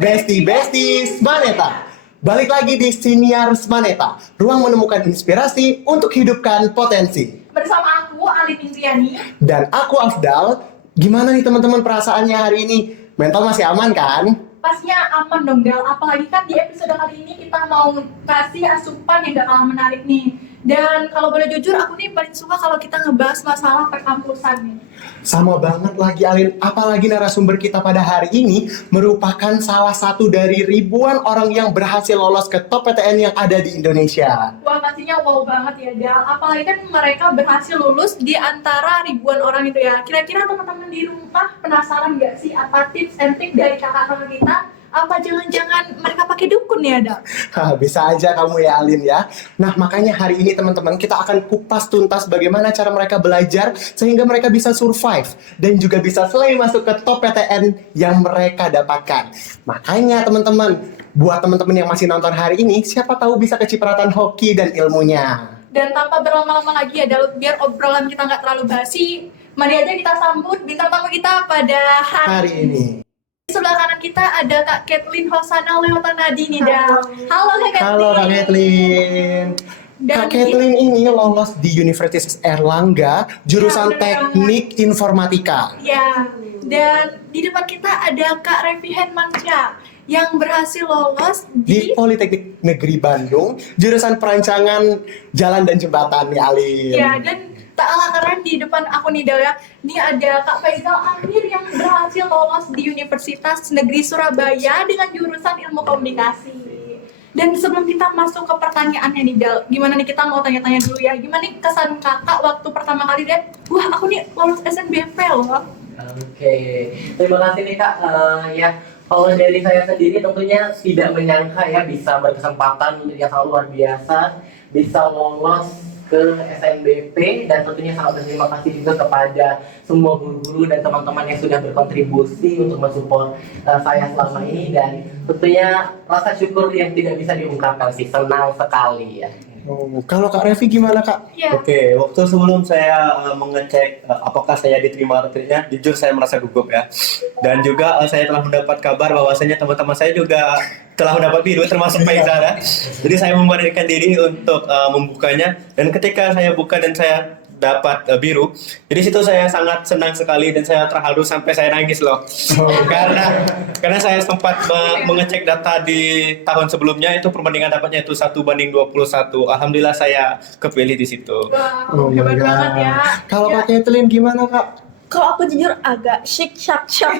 Besties Maneta. Balik lagi di Siniars Maneta, ruang menemukan inspirasi untuk hidupkan potensi. Bersama aku, Alin Indriani. Dan aku, Afdal. Gimana nih teman-teman perasaannya hari ini? Mental masih aman kan? Pastinya aman dong, Del. Apalagi kan di episode kali ini kita mau kasih asupan yang gak kalah menarik nih. Dan kalau boleh jujur, aku nih paling suka kalau kita ngebahas masalah perkampusan nih. Sama banget lagi Alin, apalagi narasumber kita pada hari ini merupakan salah satu dari ribuan orang yang berhasil lolos ke top PTN yang ada di Indonesia. Wah, pastinya wow banget ya, Del. Apalagi kan mereka berhasil lulus di antara ribuan orang itu ya. Kira-kira teman-teman di rumah penasaran gak sih apa tips and trick dari kakak-kakak kita? Apa jangan-jangan mereka pakai dukun ya, Del? Bisa aja kamu ya Alin ya. Nah makanya hari ini teman-teman kita akan kupas tuntas bagaimana cara mereka belajar sehingga mereka bisa survive dan juga bisa selain masuk ke top PTN yang mereka dapatkan. Makanya teman-teman, buat teman-teman yang masih nonton hari ini, siapa tahu bisa kecipratan hoki dan ilmunya. Dan tanpa berlama-lama lagi ya, Del, biar obrolan kita nggak terlalu basi, mari aja kita sambut bintang tamu kita pada Hari ini. Di sebelah kanan kita ada Kak Kathleen Hosana Leotanadi nih, Del. Halo Kak Kathleen. Halo Kak Kathleen. Kak Kathleen ini lolos di Universitas Erlangga, jurusan Teknik Informatika. Ya, dan di depan kita ada Kak Revi Hermansyah yang berhasil lolos Di Politeknik Negeri Bandung, jurusan Perancangan Jalan dan Jembatan nih Alin. Ya, dan tak kalah keren di depan aku nih, Del ya. Ini ada Kak Faisal Amir yang berhasil lolos di Universitas Negeri Surabaya dengan jurusan Ilmu Komunikasi. Dan sebelum kita masuk ke pertanyaannya nih, Del, gimana nih, kita mau tanya-tanya dulu ya. Gimana nih kesan kakak waktu pertama kali lihat, wah aku nih lolos SNBP loh. Oke, terima kasih nih Kak. Ya, kalau dari saya sendiri tentunya tidak menyangka ya bisa berkesempatan yang sangat luar biasa bisa lolos ke SNBP, dan tentunya sangat berterima kasih juga kepada semua guru-guru dan teman-teman yang sudah berkontribusi untuk mensupport saya selama ini, dan tentunya rasa syukur yang tidak bisa diungkapkan sih, senang sekali ya. Oh, kalau Kak Revi gimana Kak? Ya. Oke, waktu sebelum saya mengecek apakah saya diterima atau tidaknya, jujur saya merasa gugup ya. Dan juga saya telah mendapat kabar bahwasanya teman-teman saya juga telah mendapat biru, termasuk Faizal ya. Jadi saya memberanikan diri untuk membukanya, dan ketika saya buka dan saya dapat biru, jadi situ saya sangat senang sekali dan saya terharu sampai saya nangis loh. Karena saya sempat mengecek data di tahun sebelumnya, itu perbandingan dapatnya itu 1:21. Alhamdulillah saya kepilih di situ. Wow, hebat banget ya. Kalau Ya. Kak Kathleen gimana Kak? Kalau aku jujur agak shock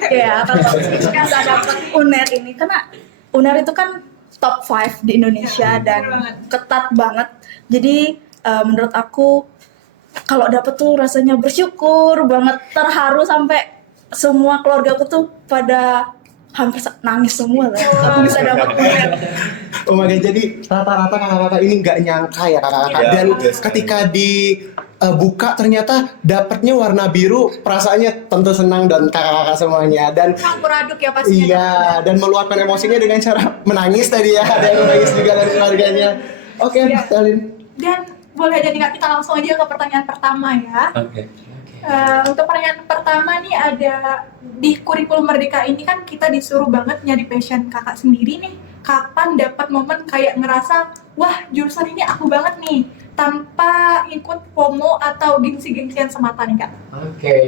ya kalau nggak dapet UNER ini, karena UNER itu kan top 5 di Indonesia dan ketat banget. Jadi menurut aku kalau dapet tuh rasanya bersyukur banget, terharu sampai semua keluarga aku tuh pada hampir nangis semua lah. Aku bisa dapet UNER. Oh my God, jadi rata-rata kakak-kakak ini nggak nyangka ya kakak-kakak. Iya, Dan betul sekali. ketika dibuka ternyata dapatnya warna biru, perasaannya tentu senang dan kakak-kakak semuanya. Dan Campur aduk ya pastinya. iya, dan meluapkan emosinya dengan cara menangis tadi ya. Ada yang menangis juga dari keluarganya. Oke, Iya. Alin. Dan boleh jadi Kak, kita langsung aja ke pertanyaan pertama ya. Oke. Untuk pertanyaan pertama nih, ada di kurikulum Merdeka ini kan kita disuruh banget nyari passion kakak sendiri nih. Kapan dapat momen kayak ngerasa, wah jurusan ini aku banget nih, tanpa ikut FOMO atau gengsi-gengsian semata nih Kak? Oke,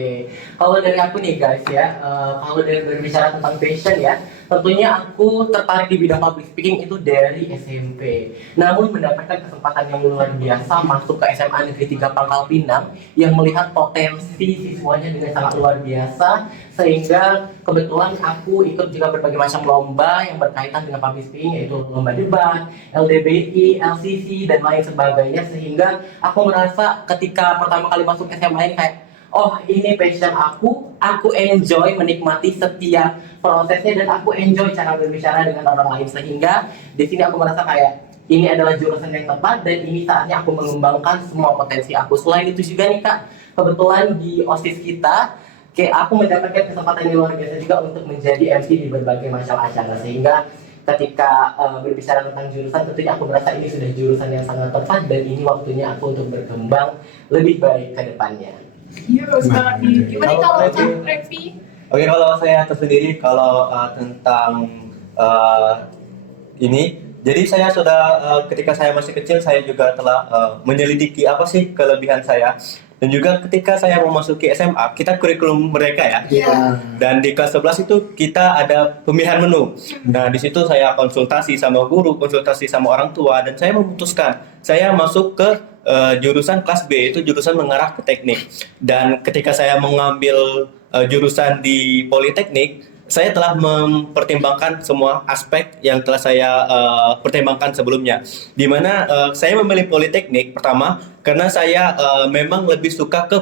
kalau dari aku nih guys ya, kalau dari berbicara tentang passion ya, tentunya aku tertarik di bidang public speaking itu dari SMP. Namun mendapatkan kesempatan yang luar biasa masuk ke SMA Negeri 3 Pangkal Pinang yang melihat potensi siswanya dengan sangat luar biasa, sehingga kebetulan aku ikut juga berbagai macam lomba yang berkaitan dengan public speaking, yaitu lomba debat, LDBI, LCC, dan lain sebagainya, sehingga aku merasa ketika pertama kali masuk SMA ini kayak, oh ini passion aku enjoy menikmati setiap prosesnya, dan aku enjoy cara berbicara dengan orang lain, sehingga di sini aku merasa kayak ini adalah jurusan yang tepat dan ini saatnya aku mengembangkan semua potensi aku. Selain itu juga nih Kak, kebetulan di OSIS kita, kayak aku mendapatkan kesempatan yang luar biasa juga untuk menjadi MC di berbagai macam acara, sehingga ketika berbicara tentang jurusan, tentunya aku merasa ini sudah jurusan yang sangat tepat dan ini waktunya aku untuk berkembang lebih baik ke depannya. Iya, bagus banget nih. Gimana Kalau kalau Revi? Kak Revi? Oke, kalau saya tersendiri, kalau tentang eh, ini. Jadi saya sudah ketika saya masih kecil saya juga telah menyelidiki apa sih kelebihan saya. Dan juga ketika saya memasuki SMA, kita kurikulum mereka ya. Iya. Dan di kelas 11 itu kita ada pemilihan menu. Nah, di situ saya konsultasi sama guru, konsultasi sama orang tua, dan saya memutuskan saya masuk ke jurusan kelas B, itu jurusan mengarah ke teknik. Dan ketika saya mengambil jurusan di Politeknik, saya telah mempertimbangkan semua aspek yang telah saya pertimbangkan sebelumnya. Di mana saya memilih Politeknik pertama karena saya memang lebih suka ke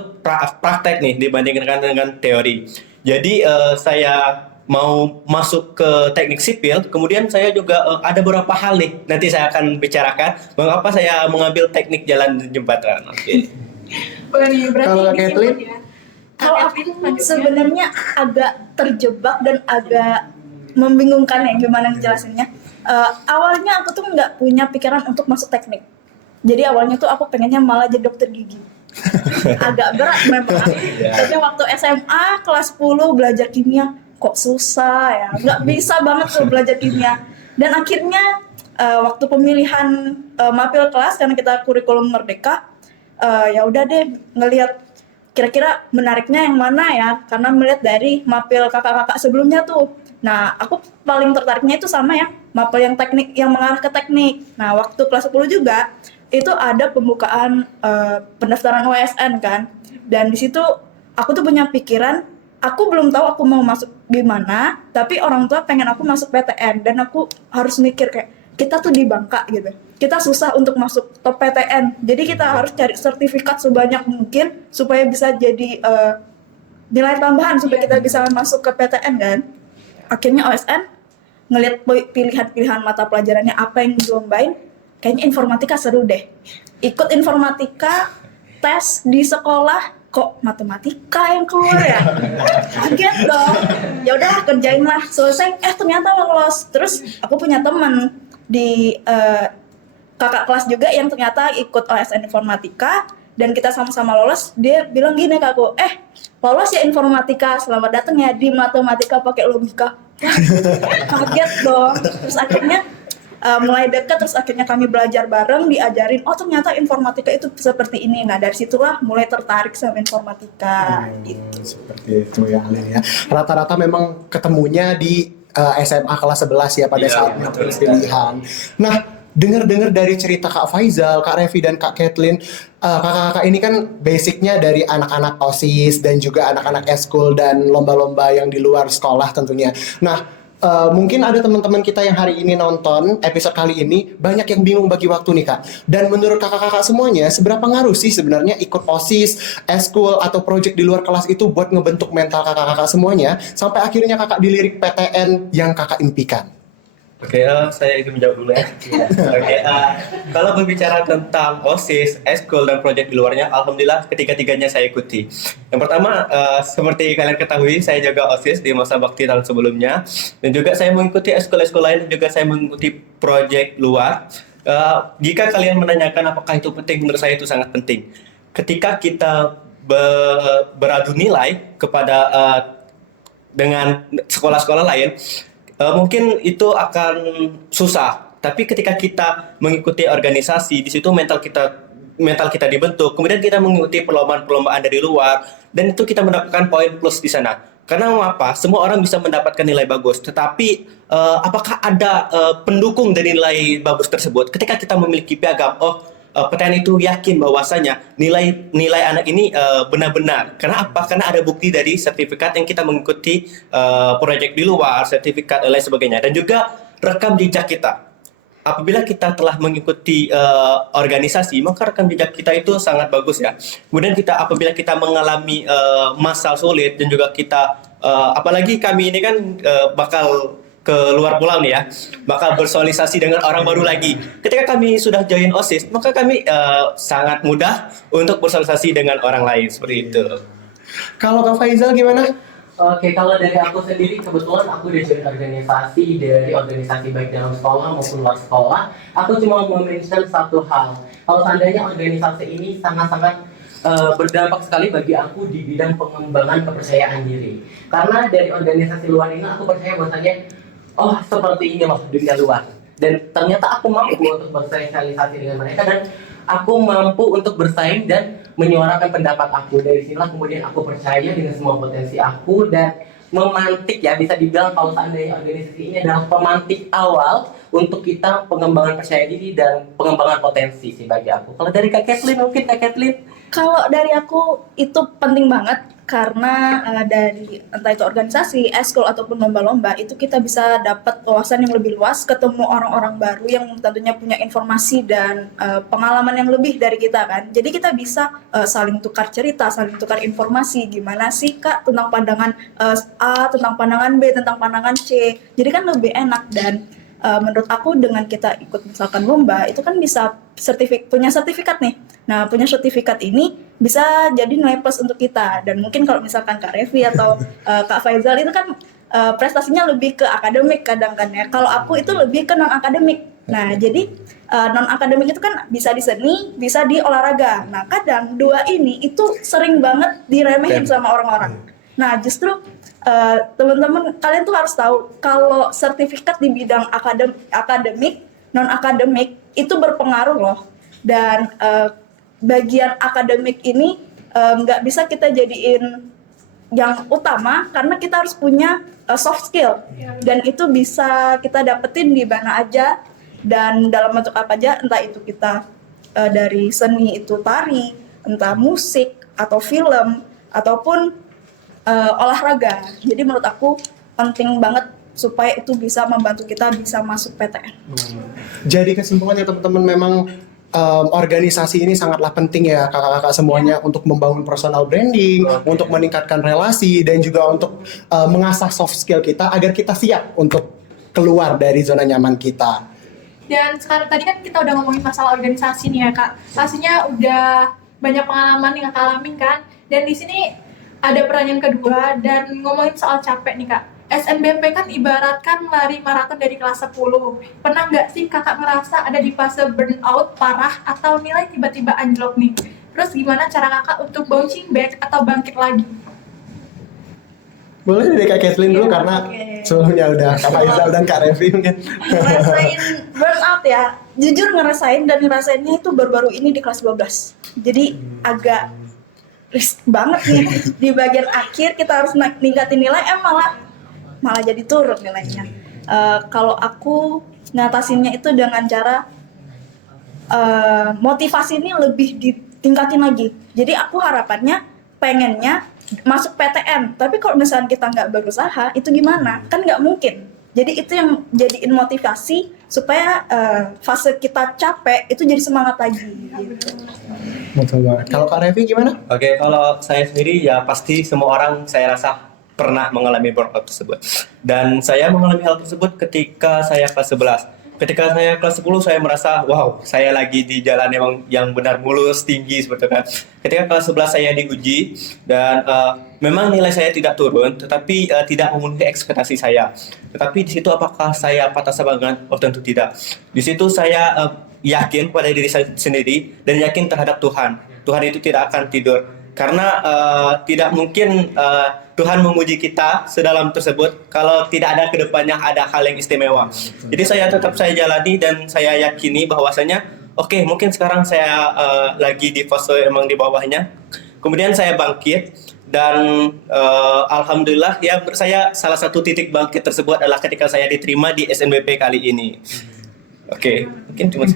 praktek nih dibandingkan dengan teori. Jadi saya mau masuk ke teknik sipil, kemudian saya juga ada beberapa hal nih nanti saya akan bicarakan mengapa saya mengambil teknik jalan jembatan. Oke. Boleh nih, berarti Kalau disimpan Kathleen? ya. Kalau Kak aku Kathleen selanjutnya. sebenarnya agak terjebak dan agak membingungkan ya gimana ngejelasinnya. Awalnya aku tuh nggak punya pikiran untuk masuk teknik. Jadi awalnya tuh aku pengennya malah jadi dokter gigi. Agak berat memang. Tapi waktu SMA kelas 10 belajar kimia kok susah ya. Nggak bisa banget tuh belajar kimia. Dan akhirnya waktu pemilihan mapil kelas karena kita kurikulum merdeka, ya udah deh ngelihat kira-kira menariknya yang mana ya, karena melihat dari mapil kakak-kakak sebelumnya tuh. Nah, aku paling tertariknya itu sama yang mapil yang teknik, yang mengarah ke teknik. Nah, waktu kelas 10 juga itu ada pembukaan pendaftaran OSN kan. Dan di situ aku tuh punya pikiran, aku belum tahu aku mau masuk di mana, tapi orang tua pengen aku masuk PTN dan aku harus mikir kayak kita tuh di Bangka gitu. Kita susah untuk masuk top PTN. Jadi kita harus cari sertifikat sebanyak mungkin supaya bisa jadi nilai tambahan supaya kita bisa masuk ke PTN kan. Akhirnya OSN ngelihat pilihan-pilihan mata pelajarannya apa yang dilombain, kayaknya informatika seru deh. Ikut informatika, tes di sekolah, kok matematika yang keluar ya? Kaget dong. Ya udah kerjain lah, selesai. Ternyata lolos. Terus aku punya teman di kakak kelas juga yang ternyata ikut OSN informatika dan kita sama-sama lolos. Dia bilang gini ke aku, lolos ya informatika, selamat datang ya di matematika pakai logika. Kaget dong. Terus akhirnya mulai dekat, terus akhirnya kami belajar bareng, diajarin, oh ternyata informatika itu seperti ini. Nah dari situlah mulai tertarik sama informatika. Gitu. Seperti itu ya Alin ya. Rata-rata memang ketemunya di SMA kelas 11 ya pada Iya, saat betul ngambil pilihan. Nah, dengar-dengar dari cerita Kak Faizal, Kak Revi dan Kak Kathleen, kakak-kakak ini kan basicnya dari anak-anak OSIS dan juga anak-anak eskul dan lomba-lomba yang di luar sekolah tentunya. Nah, mungkin ada teman-teman kita yang hari ini nonton episode kali ini banyak yang bingung bagi waktu nih Kak. Dan menurut kakak-kakak semuanya, seberapa ngaruh sih sebenarnya ikut OSIS, eskul atau project di luar kelas itu buat ngebentuk mental kakak-kakak semuanya sampai akhirnya kakak dilirik PTN yang kakak impikan? Oke, saya ingin menjawab dulu ya. Oke, kalau berbicara tentang OSIS, eskul dan proyek di luarnya, alhamdulillah ketiga-tiganya saya ikuti. Yang pertama, seperti kalian ketahui, saya jaga OSIS di masa bakti tahun sebelumnya, dan juga saya mengikuti eskul-eskul lain, dan juga saya mengikuti proyek luar. Jika kalian menanyakan apakah itu penting, menurut saya itu sangat penting. Ketika kita beradu nilai kepada dengan sekolah-sekolah lain, mungkin itu akan susah. Tapi ketika kita mengikuti organisasi, di situ mental kita dibentuk. Kemudian kita mengikuti perlombaan-perlombaan dari luar, dan itu kita mendapatkan poin plus di sana. Karena apa? Semua orang bisa mendapatkan nilai bagus. Tetapi apakah ada pendukung dari nilai bagus tersebut? Ketika kita memiliki piagam, PTN itu yakin bahwasanya nilai anak ini benar-benar. Karena apa? Karena ada bukti dari sertifikat yang kita mengikuti proyek di luar, sertifikat dan lain sebagainya. Dan juga rekam jejak kita. Apabila kita telah mengikuti organisasi, maka rekam jejak kita itu sangat bagus ya. Kemudian apabila kita mengalami masa sulit dan juga kita, apalagi kami ini kan bakal ke luar pulau nih ya, maka bersosialisasi dengan orang baru lagi. Ketika kami sudah join OSIS, maka kami sangat mudah untuk bersosialisasi dengan orang lain seperti itu. Kalau Kak Faizal gimana? Oke, kalau dari aku sendiri kebetulan aku udah join organisasi dari organisasi baik dalam sekolah maupun luar sekolah. Aku cuma mau mention satu hal. Kalau seandainya organisasi ini sangat-sangat berdampak sekali bagi aku di bidang pengembangan kepercayaan diri. Karena dari organisasi luar ini aku percaya bahwasanya oh seperti ini loh dunia luar. Dan ternyata aku mampu untuk bersosialisasi dengan mereka, dan aku mampu untuk bersaing dan menyuarakan pendapat aku. Dari sinilah kemudian aku percaya dengan semua potensi aku dan memantik, ya bisa dibilang kalau seandainya organisasi ini adalah pemantik awal untuk kita pengembangan percaya diri dan pengembangan potensi sih bagi aku. Kalau dari Kak Kathleen, mungkin Kak Kathleen. Kalau dari aku itu penting banget karena dari entah itu organisasi, eskul ataupun lomba-lomba itu kita bisa dapat wawasan yang lebih luas, ketemu orang-orang baru yang tentunya punya informasi dan pengalaman yang lebih dari kita kan. Jadi kita bisa saling tukar cerita, saling tukar informasi gimana sih Kak tentang pandangan A, tentang pandangan B, tentang pandangan C. Jadi kan lebih enak dan menurut aku dengan kita ikut misalkan lomba itu kan bisa punya sertifikat nih. Nah, punya sertifikat ini bisa jadi nilai plus untuk kita. Dan mungkin kalau misalkan Kak Revi atau Kak Faizal itu kan prestasinya lebih ke akademik kadang kan ya. Kalau aku itu lebih ke non akademik. Nah, jadi non akademik itu kan bisa di seni, bisa di olahraga. Nah, kadang dua ini itu sering banget diremehin sama orang-orang. Nah, justru teman-teman kalian tuh harus tahu kalau sertifikat di bidang akademik, non akademik itu berpengaruh loh. Dan bagian akademik ini nggak bisa kita jadiin yang utama karena kita harus punya soft skill dan itu bisa kita dapetin di mana aja dan dalam bentuk apa aja, entah itu kita dari seni itu tari, entah musik atau film ataupun olahraga. Jadi menurut aku penting banget supaya itu bisa membantu kita bisa masuk PTN. Jadi kesimpulannya teman-teman memang organisasi ini sangatlah penting ya kakak-kakak semuanya untuk membangun personal branding, untuk meningkatkan relasi dan juga untuk mengasah soft skill kita agar kita siap untuk keluar dari zona nyaman kita. Dan sekarang tadi kan kita udah ngomongin masalah organisasi nih ya Kak. Pastinya udah banyak pengalaman yang Kak alamin kan. Dan di sini ada pertanyaan kedua dan ngomongin soal capek nih Kak. SNBP kan ibaratkan lari maraton dari kelas 10. Pernah nggak sih kakak merasa ada di fase burnout parah atau nilai tiba-tiba anjlok nih? Terus gimana cara kakak untuk bouncing back atau bangkit lagi? Boleh dari Kak Kathleen dulu karena sebelumnya udah Kak Faizal dan Kak Revi mungkin. Ngerasain burnout ya, jujur ngerasain dan ngerasainnya itu baru-baru ini di kelas 12. Jadi agak risk banget nih di bagian akhir kita harus ningkatin nilai malah jadi turun nilainya. Kalau aku ngatasinnya itu dengan cara motivasi ini lebih ditingkatin lagi. Jadi aku harapannya pengennya masuk PTN, tapi kalau misalnya kita nggak berusaha itu gimana? Kan nggak mungkin. Jadi itu yang jadiin motivasi supaya fase kita capek itu jadi semangat lagi. Gitu. Betul banget. Kalau Kak Revi gimana? Oke, kalau saya sendiri ya pasti semua orang saya rasa pernah mengalami burnout tersebut. Dan saya mengalami hal tersebut ketika saya kelas 11. Ketika saya kelas 10 saya merasa wow, saya lagi di jalan yang benar mulus, tinggi seperti itu kan. Ketika kelas 11 saya diuji dan memang nilai saya tidak turun, tetapi tidak memenuhi ekspektasi saya. Tetapi di situ apakah saya patah semangat? Oh tentu tidak. Di situ saya yakin pada diri saya sendiri dan yakin terhadap Tuhan. Tuhan itu tidak akan tidur. Karena tidak mungkin Tuhan memuji kita sedalam tersebut kalau tidak ada kedepannya ada hal yang istimewa. Jadi saya jalani dan saya yakini bahwasanya oke, mungkin sekarang saya lagi di fase emang di bawahnya. Kemudian saya bangkit dan alhamdulillah ya menurut saya salah satu titik bangkit tersebut adalah ketika saya diterima di SNBP kali ini. Oke, mungkin cuma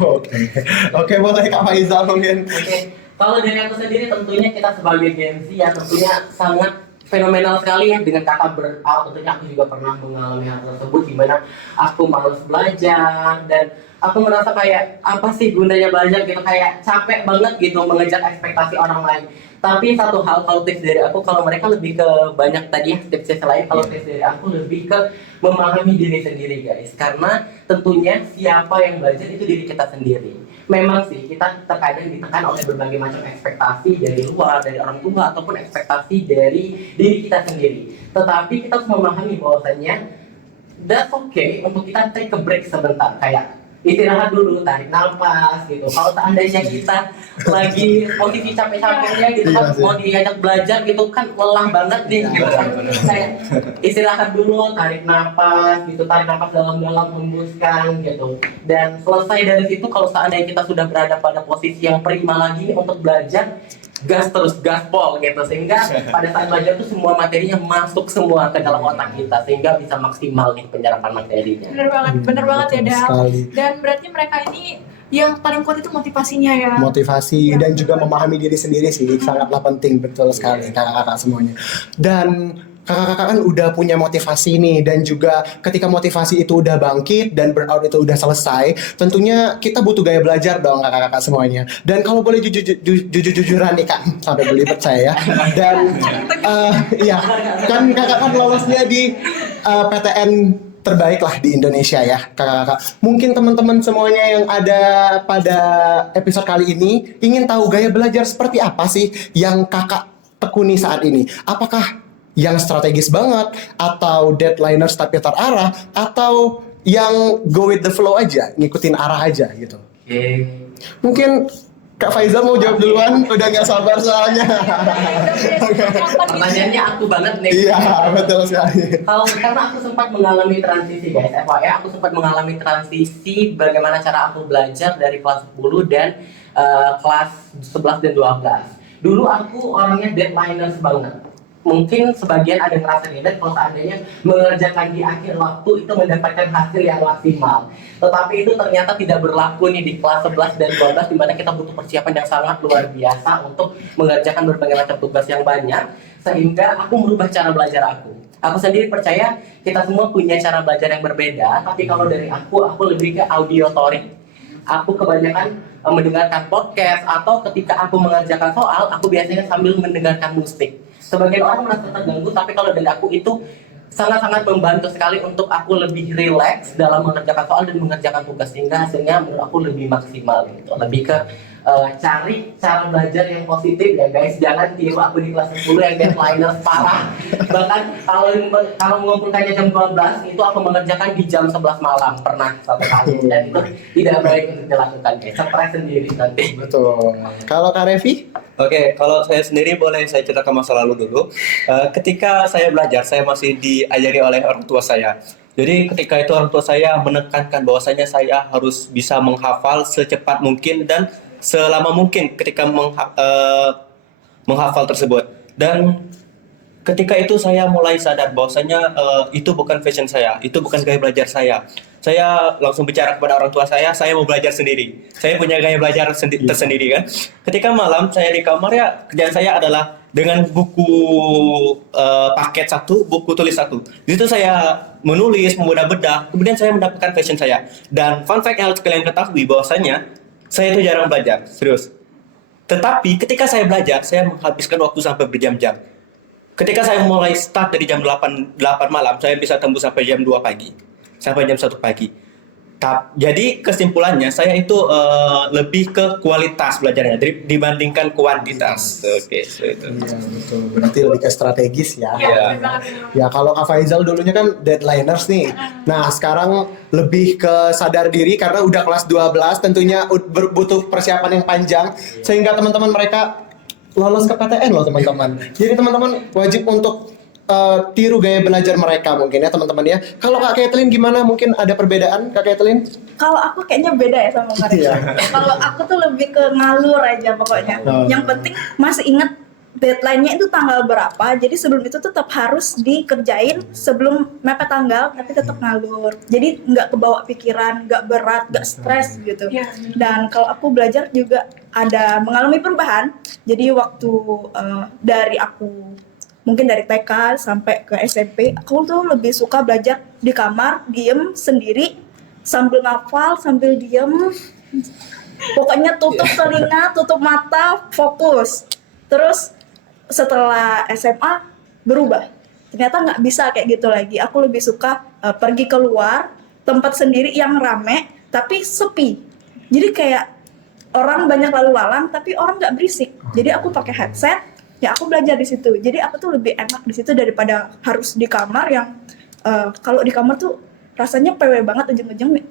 Oke, boleh Kak Faizal mungkin. Oke. Kalau dari aku sendiri tentunya kita sebagai Gen Z ya tentunya sangat fenomenal sekali ya dengan kata burnout. Tentunya aku juga pernah mengalami hal tersebut di mana aku malas belajar dan aku merasa kayak apa sih gunanya belajar gitu, kayak capek banget gitu mengejar ekspektasi orang lain. Tapi satu hal, kalau tips dari aku, kalau mereka lebih ke banyak tadi ya tips lain, kalau tips dari aku lebih ke memahami diri sendiri guys. Karena tentunya siapa yang belajar itu diri kita sendiri. Memang sih kita terkadang ditekan oleh berbagai macam ekspektasi dari luar, dari orang tua ataupun ekspektasi dari diri kita sendiri. Tetapi kita harus memahami bahwasanya that's okay untuk kita take a break sebentar, kayak istirahat dulu, tarik nafas gitu. Kalau seandainya kita lagi posisi capek-capeknya gitu kan, Iya sih. mau diajak belajar gitu kan lelah banget nih gitu kan. Kayak istirahat dulu, tarik nafas gitu, tarik nafas dalam-dalam, hembuskan gitu. Dan selesai dari situ kalau seandainya kita sudah berada pada posisi yang prima lagi nih untuk belajar, gas terus, gaspol gitu, sehingga pada saat belajar tuh semua materinya masuk semua ke dalam otak kita sehingga bisa maksimal nih penyerapan materinya. Bener banget ya Betul Dal. sekali. Dan berarti mereka ini yang paling kuat itu motivasinya ya. Motivasi dan juga memahami diri sendiri sih sangatlah penting, betul sekali kakak-kakak semuanya. Dan kakak-kakak kan udah punya motivasi nih, dan juga ketika motivasi itu udah bangkit dan burnout itu udah selesai, tentunya kita butuh gaya belajar dong kakak-kakak semuanya. Dan kalau boleh jujur-jujuran nih kak, sampai beli percaya ya. Dan iya, kan kakak kan lolosnya di PTN terbaik lah di Indonesia ya kakak-kakak. Mungkin teman-teman semuanya yang ada pada episode kali ini ingin tahu gaya belajar seperti apa sih yang kakak tekuni saat ini. Apakah yang strategis banget, atau deadliners tapi terarah, atau yang go with the flow aja, ngikutin arah aja gitu. Oke. Mungkin Kak Faizal mau jawab duluan, udah nggak sabar soalnya. Pertanyaannya aku banget nih. Iya, betul sekali. Kalau karena aku sempat mengalami transisi guys, FYI aku sempat mengalami transisi bagaimana cara aku belajar dari kelas 10 dan kelas 11 dan 12. Dulu aku orangnya deadliners banget. Mungkin sebagian ada yang ngerasa relate kalau seandainya mengerjakan di akhir waktu itu mendapatkan hasil yang maksimal. Tetapi itu ternyata tidak berlaku nih di kelas 11 dan 12 di mana kita butuh persiapan yang sangat luar biasa untuk mengerjakan berbagai macam tugas yang banyak, sehingga aku merubah cara belajar aku. Aku sendiri percaya kita semua punya cara belajar yang berbeda, tapi kalau dari aku lebih ke auditory. Aku kebanyakan mendengarkan podcast, atau ketika aku mengerjakan soal, aku biasanya sambil mendengarkan musik. Sebagian orang merasa terganggu, tapi kalau dari aku itu sangat-sangat membantu sekali untuk aku lebih rileks dalam mengerjakan soal dan mengerjakan tugas, sehingga hasilnya menurut aku lebih maksimal gitu. Lebih ke cari cara belajar yang positif ya guys, jangan tiru aku di kelas 10 yang deadliners parah. Bahkan kalau mengumpulkannya jam 12 itu aku mengerjakan di jam 11 malam pernah satu kali, dan itu tidak baik untuk dilakukan guys, stres sendiri nanti. Betul. Kalau Kak Revi? Oke, kalau saya sendiri boleh saya ceritakan masa lalu dulu. Ketika saya belajar, saya masih diajari oleh orang tua saya. Jadi ketika itu orang tua saya menekankan bahwasanya saya harus bisa menghafal secepat mungkin dan selama mungkin ketika menghafal tersebut. Dan ketika itu saya mulai sadar bahwasanya itu bukan fashion saya, itu bukan gaya belajar saya. Saya langsung bicara kepada orang tua saya mau belajar sendiri. Saya punya gaya belajar tersendiri kan. Ketika malam saya di kamar ya, kerjaan saya adalah dengan buku paket satu, buku tulis satu. Di situ saya menulis, membedah-bedah, kemudian saya mendapatkan fashion saya. Dan fun fact yang harus kalian ketahui bahwasanya saya itu jarang belajar, serius. Tetapi ketika saya belajar, saya menghabiskan waktu sampai berjam-jam. Ketika saya mulai start dari jam 8 malam, saya bisa tembus sampai jam 2 pagi. Sampai jam 1 pagi. Jadi kesimpulannya, saya itu lebih ke kualitas belajarnya dibandingkan kuantitas. Oke, so itu. Iya betul. Berarti lebih ke strategis ya. Iya, Ya. bener banget. Ya kalau Kak Faizal dulunya kan deadliners nih. Nah sekarang lebih ke sadar diri karena udah kelas 12, tentunya butuh persiapan yang panjang, sehingga teman-teman mereka lolos ke PTN loh teman-teman. Jadi teman-teman wajib untuk tiru gaya belajar mereka mungkin ya teman-teman ya. Kalau Kak Kathleen gimana? Mungkin ada perbedaan Kak Kathleen? Kalau aku kayaknya beda ya sama Kak Reza. Iya. Kalau aku tuh lebih ke ngalur aja pokoknya. Oh. Yang penting masih ingat deadline-nya itu tanggal berapa. Jadi sebelum itu tetap harus dikerjain sebelum mepet tanggal, tapi tetap ngalur. Jadi nggak kebawa pikiran, nggak berat, nggak stres gitu. Iya. Dan kalau aku belajar juga ada mengalami perubahan. Jadi waktu dari aku mungkin dari TK sampai ke SMP, aku tuh lebih suka belajar di kamar, diem sendiri, sambil ngafal, sambil diem. Pokoknya tutup telinga, tutup mata, fokus. Terus setelah SMA berubah. Ternyata nggak bisa kayak gitu lagi. Aku lebih suka pergi keluar, tempat sendiri yang rame, tapi sepi. Jadi kayak orang banyak lalu lalang, tapi orang nggak berisik. Jadi aku pakai headset, ya aku belajar di situ. Jadi aku tuh lebih enak di situ daripada harus di kamar yang kalau di kamar tuh rasanya PW banget ujung-ujungnya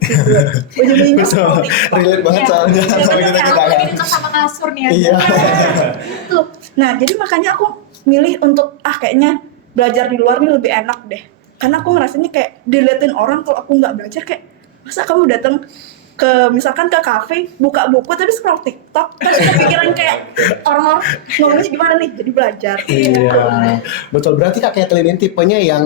ujung-ujungnya scroll TikTok. Relate banget Iya. soalnya Iya, sama bener, kita aku kan. lagi dekat sama kasur nih. Iya. Tuh. Nah, jadi makanya aku milih untuk kayaknya belajar di luar nih lebih enak deh. Karena aku ngerasanya kayak diliatin orang kalau aku nggak belajar kayak masa kamu datang ke misalkan ke kafe buka buku tapi scroll TikTok terus kepikiran kayak orang-orang ngomongnya gimana nih jadi belajar. Iya, betul. Berarti Kak Kathleen ini tipenya yang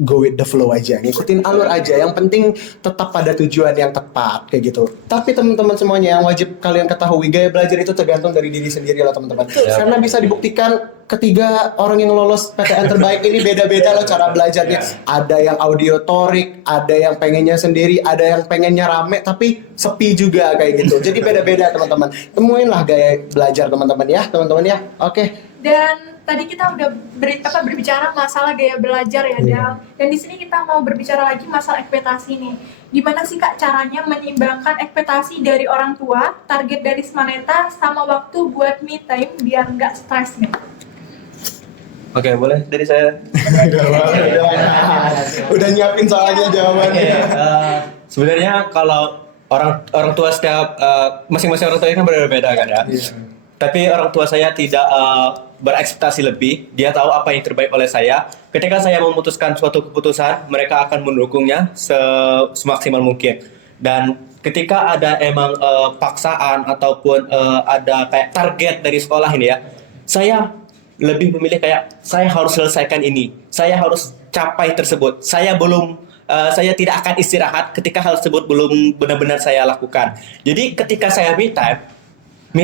go with the flow aja, ngikutin alur aja. Yang penting tetap pada tujuan yang tepat kayak gitu. Tapi teman-teman semuanya yang wajib kalian ketahui, gaya belajar itu tergantung dari diri sendiri loh teman-teman. Karena bisa dibuktikan ketiga orang yang lolos PTN terbaik ini beda-beda loh cara belajarnya. Ada yang auditorik, ada yang pengennya sendiri, ada yang pengennya rame tapi sepi juga kayak gitu. Jadi beda-beda teman-teman. Temuin lah gaya belajar teman-teman ya. Oke. Dan tadi kita udah berbicara masalah gaya belajar ya, Dal. Dan di sini kita mau berbicara lagi masalah ekspektasi nih. Gimana sih Kak caranya menyeimbangkan ekspektasi dari orang tua, target dari Semaneta, sama waktu buat me time biar nggak stres nih? Oke, boleh dari saya. Udah nyiapin soalnya jawabannya. Sebenarnya kalau orang tua setiap masing-masing orang tua kan berbeda kan ya. Tapi orang tua saya tidak berekspektasi lebih. Dia tahu apa yang terbaik oleh saya. Ketika saya memutuskan suatu keputusan, mereka akan mendukungnya semaksimal mungkin. Dan ketika ada emang paksaan ataupun ada kayak target dari sekolah ini ya, saya lebih memilih kayak saya harus selesaikan ini. Saya harus capai tersebut. Saya tidak akan istirahat ketika hal tersebut belum benar-benar saya lakukan. Jadi ketika saya me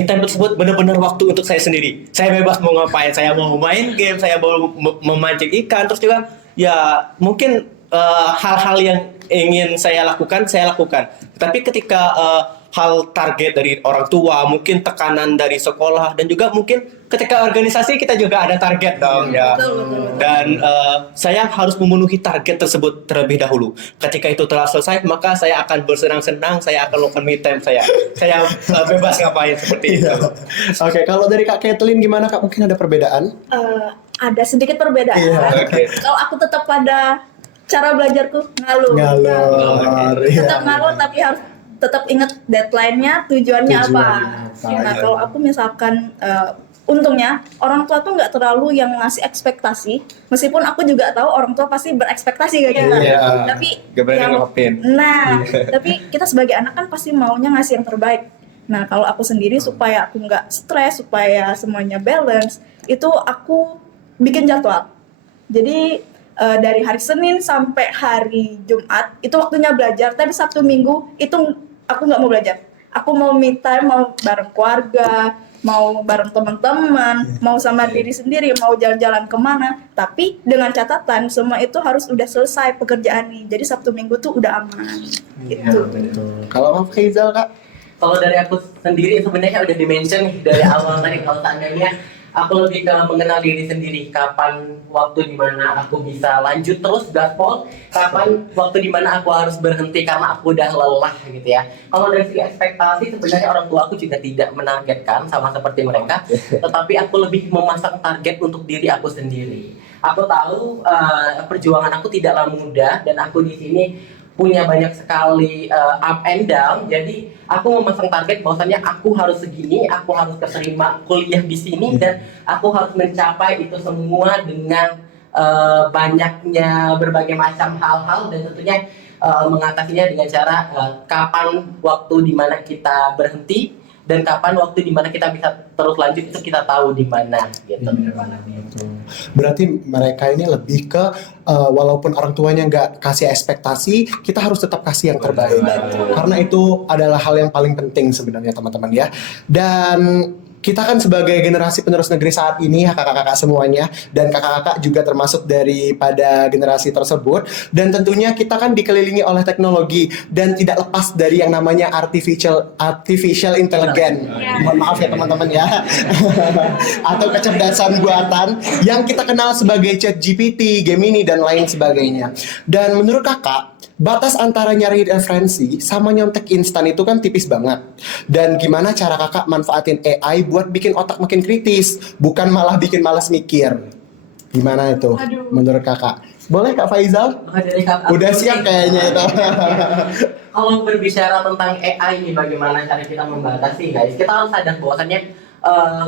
time tersebut benar-benar waktu untuk saya sendiri. Saya bebas mau ngapain, saya mau main game, saya mau memancing ikan, terus juga ya mungkin hal-hal yang ingin saya lakukan. Tapi ketika hal target dari orang tua, mungkin tekanan dari sekolah, dan juga mungkin ketika organisasi kita juga ada target dong ya. Dan saya harus memenuhi target tersebut terlebih dahulu. Ketika itu telah selesai, maka saya akan bersenang-senang, saya akan melakukan me time saya. Saya bebas ngapain seperti itu. Oke, kalau dari Kak Kathleen gimana Kak? Mungkin ada perbedaan? Ada sedikit perbedaan. Oke. Kalau aku tetap pada cara belajarku ngalur. Tetap ngalur tapi harus tetap ingat deadline-nya, tujuannya apa. Nah, kalau aku misalkan untungnya orang tua tuh nggak terlalu yang ngasih ekspektasi, meskipun aku juga tahu orang tua pasti berekspektasi kayak gitu. Tapi tapi kita sebagai anak kan pasti maunya ngasih yang terbaik. Nah, kalau aku sendiri supaya aku nggak stres, supaya semuanya balance, itu aku bikin jadwal. Jadi dari hari Senin sampai hari Jumat itu waktunya belajar, tapi Sabtu Minggu itu aku nggak mau belajar. Aku mau me time, mau bareng keluarga, mau bareng teman-teman, mau sama diri sendiri, mau jalan-jalan kemana. Tapi dengan catatan semua itu harus udah selesai pekerjaannya. Jadi Sabtu Minggu tuh udah aman. Gitu. Kalau Kak Faizal Kak? Kalau dari aku sendiri sebenarnya udah di-mention nih dari awal tadi, kalau seandainya aku lebih ke mengenal diri sendiri, kapan waktu dimana aku bisa lanjut terus gaspol, kapan waktu dimana aku harus berhenti karena aku udah lelah gitu ya. Kalau dari segi ekspektasi sebenarnya orang tua aku juga tidak menargetkan sama seperti mereka, tetapi aku lebih memasang target untuk diri aku sendiri. Aku tahu perjuangan aku tidaklah mudah dan aku di sini punya banyak sekali up and down. Jadi aku memasang target bahwasannya aku harus segini, aku harus keterima kuliah di sini, dan aku harus mencapai itu semua dengan banyaknya berbagai macam hal-hal, dan tentunya mengatasinya dengan cara kapan waktu dimana kita berhenti dan kapan waktu dimana kita bisa terus lanjut, itu kita tahu di mana gitu. Berarti mereka ini lebih ke walaupun orang tuanya nggak kasih ekspektasi, kita harus tetap kasih yang terbaik. Karena itu adalah hal yang paling penting sebenarnya teman-teman ya. Dan kita kan sebagai generasi penerus negeri saat ini, kakak-kakak semuanya, dan kakak-kakak juga termasuk daripada generasi tersebut, dan tentunya kita kan dikelilingi oleh teknologi dan tidak lepas dari yang namanya artificial intelligence. Mohon maaf ya teman-teman ya. Atau kecerdasan buatan yang kita kenal sebagai ChatGPT, Gemini, dan lain sebagainya. Dan menurut kakak, batas antara nyari referensi sama nyontek instan itu kan tipis banget. Dan gimana cara kakak manfaatin AI buat bikin otak makin kritis, bukan malah bikin malas mikir? Gimana itu menurut kakak? Boleh Kak Faizal? Maka dari Kak Udah aku siap nih, kayaknya itu. Kalau berbicara tentang AI ini, bagaimana cara kita membatasi, guys? Kita harus sadar bahwasannya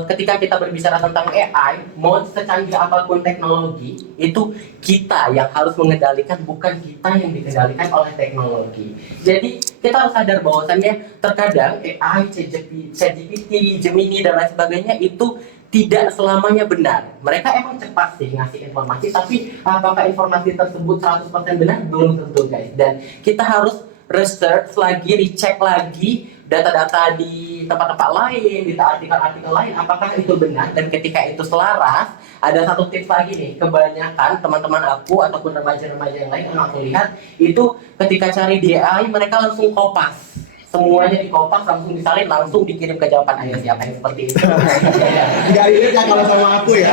ketika kita berbicara tentang AI, mau secanggih apapun teknologi, itu kita yang harus mengendalikan, bukan kita yang dikendalikan oleh teknologi. Jadi kita harus sadar bahwasannya terkadang AI, ChatGPT, Gemini dan lain sebagainya itu tidak selamanya benar. Mereka emang cepat sih ngasih informasi, tapi apakah informasi tersebut 100% benar? Belum tentu, guys. Dan kita harus research lagi, recheck lagi data-data di tempat-tempat lain, di artikel-artikel lain, apakah itu benar. Dan ketika itu selaras, ada satu tips lagi nih, kebanyakan teman-teman aku ataupun remaja-remaja yang lain yang aku lihat itu ketika cari di AI mereka langsung kopas, semuanya dikopas, langsung disalin, langsung dikirim ke jawaban ayah siapa yang seperti itu. Nggak ini kan kalau sama aku ya.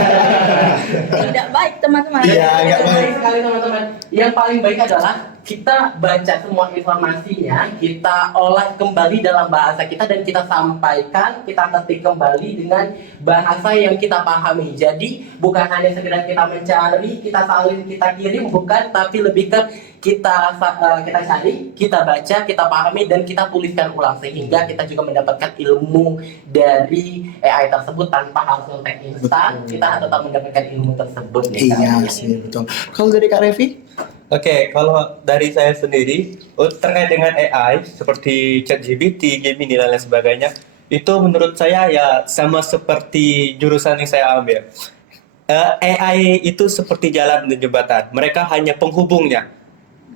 Tidak baik teman-teman. Iya, nggak baik. Baik sekali teman-teman. Yang paling baik adalah kita baca semua informasinya, kita olah kembali dalam bahasa kita dan kita sampaikan, kita ketik kembali dengan bahasa yang kita pahami. Jadi bukan hanya sekedar kita mencari, kita salin, kita kirim, bukan, tapi lebih ke kita cari, kita baca, kita pahami dan kita tuliskan ulang sehingga kita juga mendapatkan ilmu dari AI tersebut tanpa harus ngetek instan. Kita tetap mendapatkan ilmu tersebut. nih, Iya Kak. sih, betul. Kalau dari Kak Revi? Oke, kalau dari saya sendiri terkait dengan AI seperti ChatGPT, Gemini dan lain sebagainya, itu menurut saya ya sama seperti jurusan yang saya ambil. AI itu seperti jalan dan jembatan. Mereka hanya penghubungnya.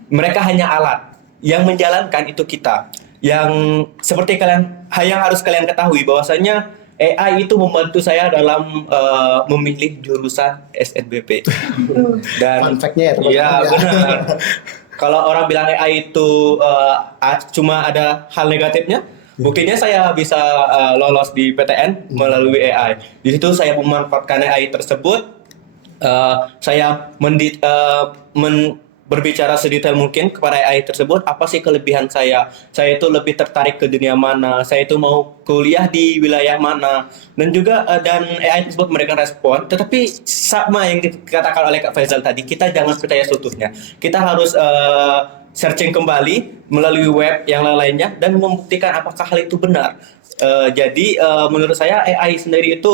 Mereka hanya alat. Yang menjalankan itu kita. Yang seperti yang harus kalian ketahui bahwasanya AI itu membantu saya dalam memilih jurusan SNBP. Dan Fun fact-nya ya, teman-teman. iya benar. Kalau orang bilang AI itu cuma ada hal negatifnya, buktinya saya bisa lolos di PTN melalui AI. Di situ saya memanfaatkan AI tersebut. Saya berbicara sedetail mungkin kepada AI tersebut, apa sih kelebihan saya itu lebih tertarik ke dunia mana, saya itu mau kuliah di wilayah mana, dan juga dan AI tersebut memberikan respon. Tetapi sama yang dikatakan oleh Kak Faizal tadi, kita jangan percaya seutuhnya, kita harus searching kembali melalui web yang lainnya dan membuktikan apakah hal itu benar. Jadi menurut saya AI sendiri itu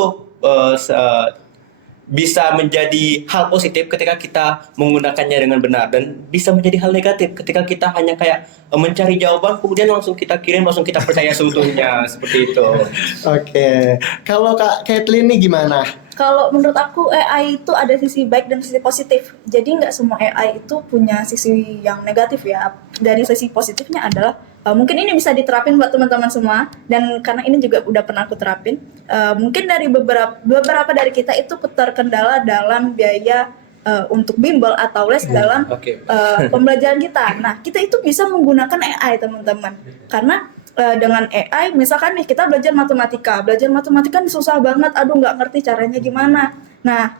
bisa menjadi hal positif ketika kita menggunakannya dengan benar, dan bisa menjadi hal negatif ketika kita hanya kayak mencari jawaban kemudian langsung kita kirim, langsung kita percaya seutuhnya seperti itu. Oke. Kalau Kak Kathleen nih gimana? Kalau menurut aku AI itu ada sisi baik dan sisi positif. Jadi nggak semua AI itu punya sisi yang negatif ya. Dari sisi positifnya adalah mungkin ini bisa diterapin buat teman-teman semua, dan karena ini juga udah pernah aku terapin. Mungkin dari beberapa dari kita itu terkendala dalam biaya untuk bimbel atau les dalam pembelajaran kita. Nah, kita itu bisa menggunakan AI teman-teman. Karena dengan AI, misalkan nih kita belajar matematika ini susah banget, aduh nggak ngerti caranya gimana. Nah,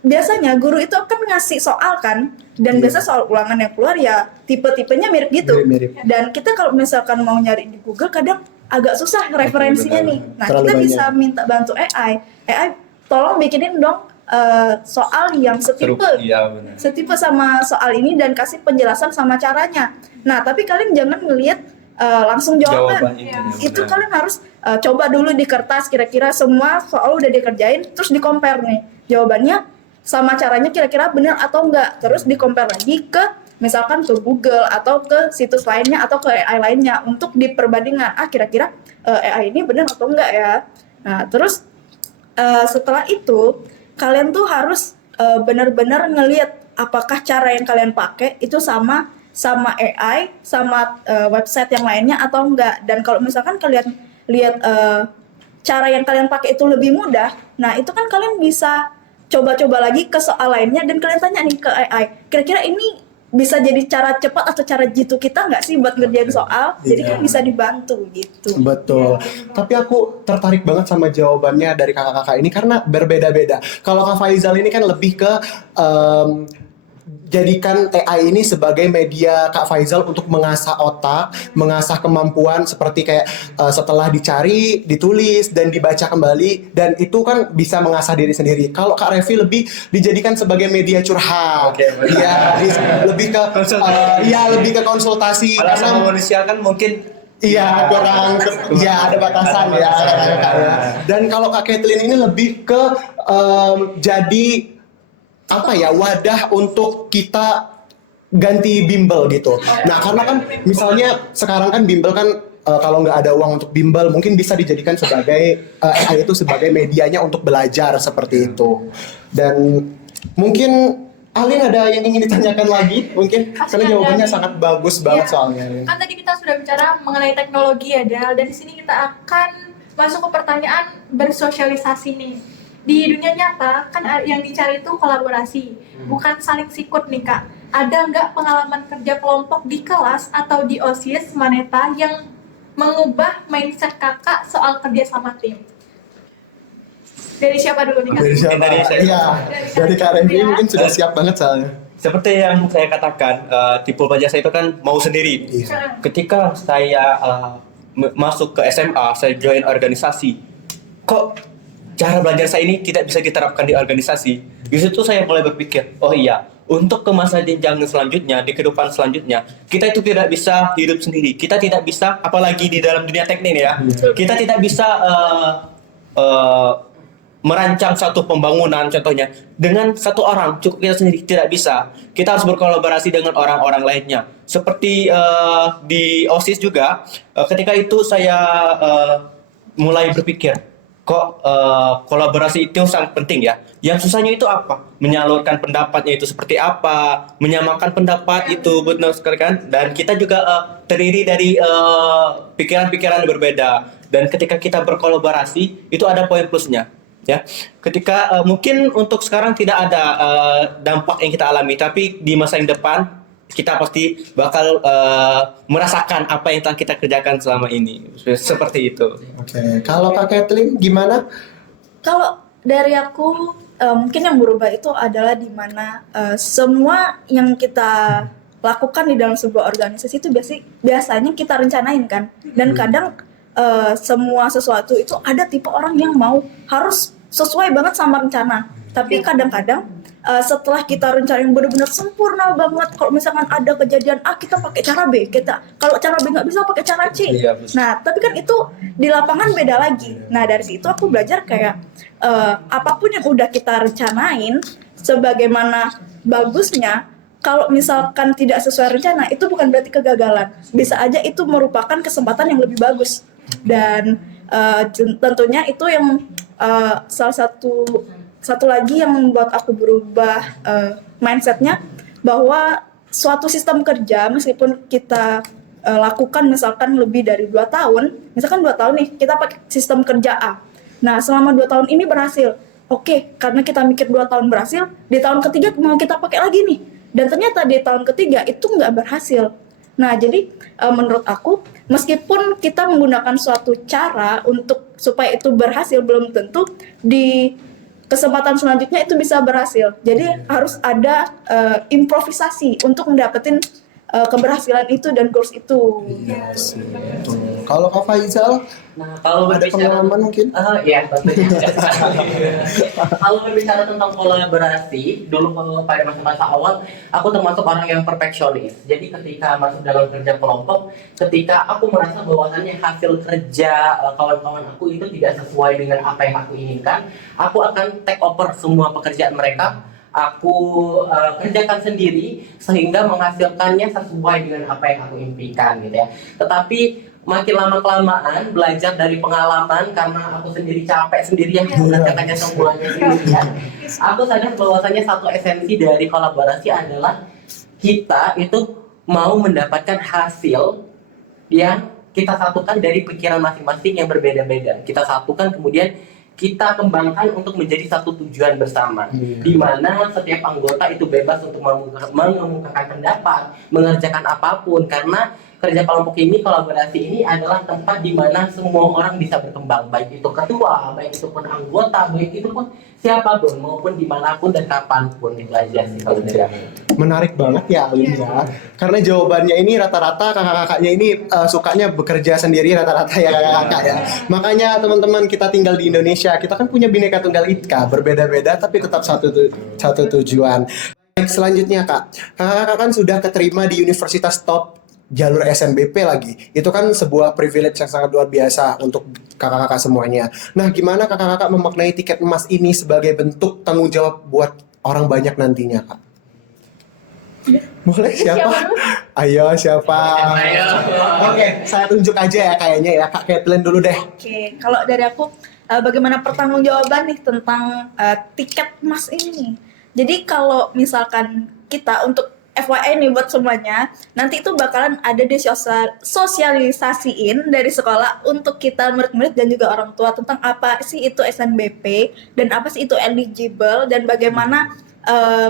biasanya guru itu akan ngasih soal kan, dan biasa soal ulangan yang keluar ya tipe-tipenya mirip gitu. Mirip-mirip. Dan kita kalau misalkan mau nyari di Google kadang agak susah referensinya nih. Nah, Terlalu kita banyak. bisa minta bantu AI, tolong bikinin dong soal yang setipe Iya benar. setipe sama soal ini dan kasih penjelasan sama caranya. Nah, tapi kalian jangan ngelihat langsung jawaban. Itu benar. kalian harus coba dulu di kertas, kira-kira semua soal udah dikerjain, terus di-compare nih jawabannya sama caranya kira-kira benar atau enggak, terus di-compare lagi ke misalkan ke Google atau ke situs lainnya atau ke AI lainnya untuk diperbandingkan, kira-kira AI ini benar atau enggak ya. Nah, terus setelah itu kalian tuh harus benar-benar ngelihat apakah cara yang kalian pakai itu sama AI, sama website yang lainnya atau enggak. Dan kalau misalkan kalian lihat cara yang kalian pakai itu lebih mudah, nah itu kan kalian bisa coba-coba lagi ke soal lainnya dan kalian tanya nih ke AI, kira-kira ini bisa jadi cara cepat atau cara jitu kita nggak sih buat ngerjain soal? Jadi kan bisa dibantu gitu. Betul. Tapi aku tertarik banget sama jawabannya dari kakak-kakak ini karena berbeda-beda. Kalau Kak Faizal ini kan lebih ke jadikan TA ini sebagai media Kak Faizal untuk mengasah otak, mengasah kemampuan seperti kayak setelah dicari, ditulis dan dibaca kembali, dan itu kan bisa mengasah diri sendiri. Kalau Kak Revi lebih dijadikan sebagai media curhat. Oke, benar. Iya, lebih ke lebih ke konsultasi. Kalau sama manusia kan mungkin Iya, kurang, ya ada batasan ya. Dan kalau Kak Kathleen ini lebih ke jadi apa ya, wadah untuk kita ganti bimbel gitu. Nah, karena kan misalnya sekarang kan bimbel kan kalau nggak ada uang untuk bimbel, mungkin bisa dijadikan sebagai AI itu sebagai medianya untuk belajar seperti itu. Dan mungkin Alin ada yang ingin ditanyakan lagi mungkin? Pasti Karena ada jawabannya nih. sangat bagus banget Iya. soalnya, Alin. Kan tadi kita sudah bicara mengenai teknologi ya, Del. Dan di sini kita akan masuk ke pertanyaan bersosialisasi nih. Di dunia nyata kan yang dicari itu kolaborasi, bukan saling sikut nih Kak. Ada nggak pengalaman kerja kelompok di kelas atau di OSIS Maneta yang mengubah mindset Kakak soal kerja sama tim? Dari siapa dulu nih Kak? Dari siapa? Dari saya. Iya, dari Kak Revi mungkin sudah siap banget soalnya. seperti yang saya katakan, tipe belajar saya itu kan mau sendiri. Iya. Ketika saya masuk ke SMA, saya join organisasi. Kok cara belajar saya ini tidak bisa diterapkan di organisasi? Di situ saya mulai berpikir, oh iya, untuk ke masa jenjang selanjutnya, di kehidupan selanjutnya, kita itu tidak bisa hidup sendiri. Kita tidak bisa, apalagi di dalam dunia teknik ya, kita tidak bisa merancang satu pembangunan contohnya dengan satu orang, cukup kita sendiri tidak bisa. Kita harus berkolaborasi dengan orang-orang lainnya. Seperti di OSIS juga, ketika itu saya mulai berpikir, kok kolaborasi itu sangat penting ya. Yang susahnya itu apa? Menyalurkan pendapatnya itu seperti apa? Menyamakan pendapat itu, benar sekali kan? Dan kita juga terdiri dari pikiran-pikiran yang berbeda. Dan ketika kita berkolaborasi, itu ada poin plusnya. Ya, ketika mungkin untuk sekarang tidak ada dampak yang kita alami, tapi di masa yang depan kita pasti bakal merasakan apa yang telah kita kerjakan selama ini. Seperti itu. Oke, kalau Kak Kathleen gimana? Kalau dari aku mungkin yang berubah itu adalah di mana semua yang kita lakukan di dalam sebuah organisasi itu biasanya kita rencanain kan, dan kadang semua sesuatu itu ada tipe orang yang mau harus sesuai banget sama rencana. Tapi kadang-kadang setelah kita rencanain benar-benar sempurna banget, kalau misalkan ada kejadian A kita pakai cara B, kalau cara B nggak bisa pakai cara C. Iya, betul. Nah, tapi kan itu di lapangan beda lagi. Nah, dari situ aku belajar kayak apapun yang udah kita rencanain, sebagaimana bagusnya, kalau misalkan tidak sesuai rencana, itu bukan berarti kegagalan. Bisa aja itu merupakan kesempatan yang lebih bagus. Dan tentunya itu yang salah satu lagi yang membuat aku berubah mindsetnya, bahwa suatu sistem kerja meskipun kita lakukan misalkan lebih dari 2 tahun, misalkan 2 tahun nih kita pakai sistem kerja A. Nah, selama 2 tahun ini berhasil. Oke, karena kita mikir 2 tahun berhasil, di tahun ketiga mau kita pakai lagi nih. Dan ternyata di tahun ketiga itu nggak berhasil. Nah, jadi menurut aku, meskipun kita menggunakan suatu cara untuk supaya itu berhasil, belum tentu di kesempatan selanjutnya itu bisa berhasil. Jadi harus ada improvisasi untuk mendapatkan keberhasilan itu dan goals itu. Iya sih, betul. Kalau Kak Faizal, Nah, kalau ada berbicara pengalaman mungkin? ya tentunya. Kalau berbicara tentang kolaborasi, dulu pada masa-masa awal, aku termasuk orang yang perfeksionis. Jadi ketika masuk dalam kerja kelompok, ketika aku merasa bahwasannya hasil kerja kawan-kawan aku itu tidak sesuai dengan apa yang aku inginkan, aku akan take over semua pekerjaan mereka. Aku kerjakan sendiri sehingga menghasilkannya sesuai dengan apa yang aku impikan gitu ya. Tetapi makin lama kelamaan belajar dari pengalaman, karena aku sendiri capek sendirian mengerjakannya semuanya sendirian. Aku sadar bahwasanya satu esensi dari kolaborasi adalah kita itu mau mendapatkan hasil yang kita satukan dari pikiran masing-masing yang berbeda-beda. Kita satukan kemudian kita kembangkan untuk menjadi satu tujuan bersama, di mana setiap anggota itu bebas untuk mengemukakan pendapat, mengerjakan apapun, karena kerja kelompok ini, kolaborasi ini adalah tempat di mana semua orang bisa berkembang, baik itu ketua, baik itu pun anggota, baik itu pun siapapun, maupun dimanapun dan kapanpun. Itu aja sih kalau dari aku. Menarik banget ya Alin ya. Karena jawabannya ini rata-rata kakak-kakaknya ini sukanya bekerja sendiri rata-rata ya kakak-kakak ya. Makanya teman-teman kita tinggal di Indonesia, kita kan punya Bhinneka Tunggal Ika, berbeda-beda tapi tetap satu tujuan. Baik, selanjutnya kak, kakak-kakak kan sudah keterima di universitas top jalur SNBP lagi. Itu kan sebuah privilege yang sangat luar biasa untuk kakak-kakak semuanya. Nah, gimana kakak-kakak memaknai tiket emas ini sebagai bentuk tanggung jawab buat orang banyak nantinya, Kak? Boleh siapa? Ayo siapa? Ayo. Oke, saya tunjuk aja ya kayaknya ya. Kak Kathleen dulu deh. Oke, kalau dari aku bagaimana pertanggungjawaban nih tentang tiket emas ini. Jadi kalau misalkan kita untuk FYI nih buat semuanya, nanti itu bakalan ada sosialisasiin dari sekolah untuk kita murid-murid dan juga orang tua tentang apa sih itu SNBP dan apa sih itu eligible dan bagaimana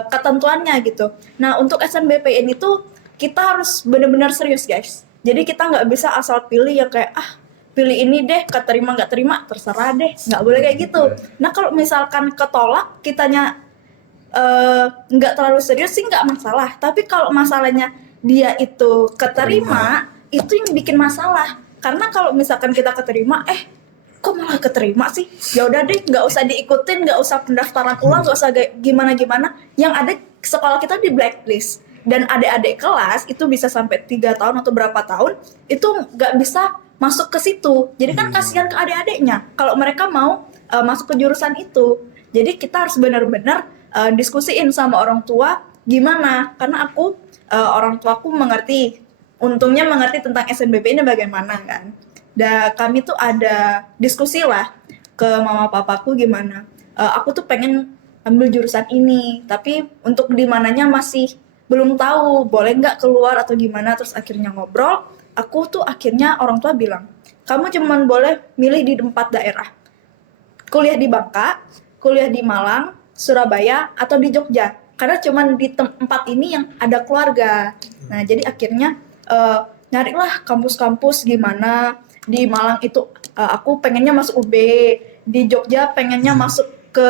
ketentuannya gitu. Nah untuk SNBP ini tuh kita harus benar-benar serius guys. Jadi kita nggak bisa asal pilih yang kayak pilih ini deh, keterima nggak terima terserah deh, nggak boleh kayak gitu. Nah kalau misalkan ketolak kitanya nggak terlalu serius sih nggak masalah, tapi kalau masalahnya dia itu keterima itu yang bikin masalah. Karena kalau misalkan kita keterima kok malah keterima sih, ya udah deh nggak usah diikutin, nggak usah pendaftaran ulang, nggak usah gimana yang ada sekolah kita di blacklist dan adik-adik kelas itu bisa sampai 3 tahun atau berapa tahun itu nggak bisa masuk ke situ. Jadi kan kasihan ke adik-adiknya kalau mereka mau masuk ke jurusan itu. Jadi kita harus benar-benar diskusiin sama orang tua gimana, karena aku orang tuaku mengerti, untungnya mengerti tentang SNBP ini bagaimana kan. Dan kami tuh ada diskusi lah ke mama papaku gimana. Aku tuh pengen ambil jurusan ini, tapi untuk di mananya masih belum tahu, boleh nggak keluar atau gimana. Terus akhirnya ngobrol, aku tuh akhirnya orang tua bilang, kamu cuman boleh milih di 4 daerah. Kuliah di Bangka, kuliah di Malang, Surabaya, atau di Jogja. Karena cuman di tempat ini yang ada keluarga. Nah, jadi akhirnya nyarilah kampus-kampus gimana. Di Malang itu aku pengennya masuk UB, di Jogja pengennya masuk ke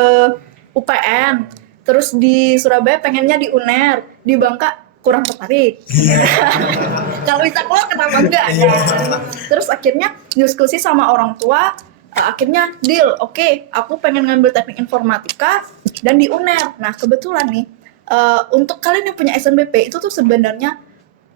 UPN, terus di Surabaya pengennya di UNER, di Bangka kurang tertarik. Kalau bisa keluar kenapa enggak? Terus akhirnya diskusi sama orang tua, akhirnya deal, oke, aku pengen ngambil teknik informatika dan di UNER. Nah kebetulan nih, untuk kalian yang punya SNBP itu tuh sebenarnya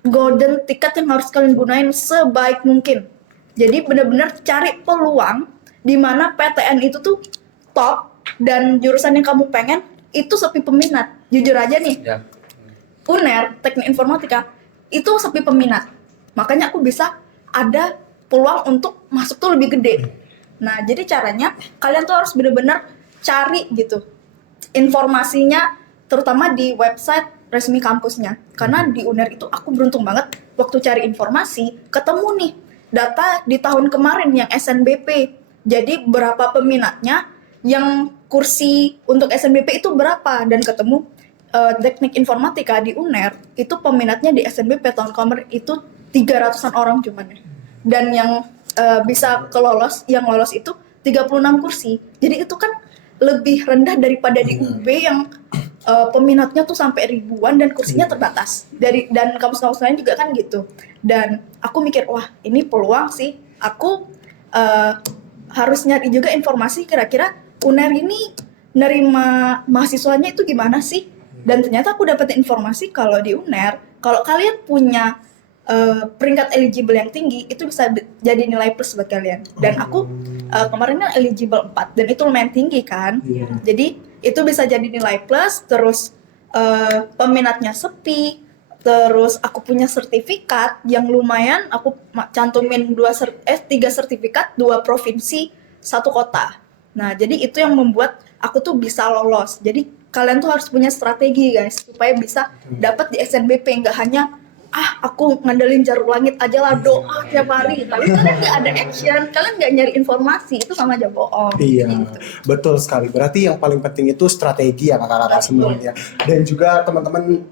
golden ticket yang harus kalian gunain sebaik mungkin. Jadi benar-benar cari peluang di mana PTN itu tuh top dan jurusan yang kamu pengen itu sepi peminat. Jujur aja nih, UNER teknik informatika itu sepi peminat. Makanya aku bisa ada peluang untuk masuk tuh lebih gede. Nah, jadi caranya kalian tuh harus benar-benar cari gitu informasinya, terutama di website resmi kampusnya. Karena di UNER itu aku beruntung banget waktu cari informasi, ketemu nih data di tahun kemarin yang SNBP. Jadi berapa peminatnya, yang kursi untuk SNBP itu berapa, dan ketemu teknik informatika di UNER itu peminatnya di SNBP tahun kemarin itu 300-an orang cuman ya. Dan yang bisa yang lolos itu 36 kursi. Jadi itu kan lebih rendah daripada di UB yang peminatnya tuh sampai ribuan dan kursinya terbatas. Dan kampus-kampus lain juga kan gitu. Dan aku mikir, wah ini peluang sih. Aku harus nyari juga informasi kira-kira UNER ini nerima mahasiswanya itu gimana sih. Dan ternyata aku dapat informasi kalau di UNER, kalau kalian punya peringkat eligible yang tinggi, itu bisa jadi nilai plus buat kalian. Dan aku kemarin eligible 4 dan itu lumayan tinggi kan. Jadi itu bisa jadi nilai plus, terus peminatnya sepi, terus aku punya sertifikat yang lumayan, aku cantumin 3 sertifikat, 2 provinsi, 1 kota. Nah jadi itu yang membuat aku tuh bisa lolos. Jadi kalian tuh harus punya strategi guys, supaya bisa dapat di SNBP, nggak hanya aku ngandelin jarum langit aja lah, doa tiap hari, tapi kalian nggak ada action, kalian nggak nyari informasi, itu sama aja bohong. Iya, Gitu. betul sekali. Berarti yang paling penting itu strategi ya kakak-kakak semuanya. Dan juga teman-teman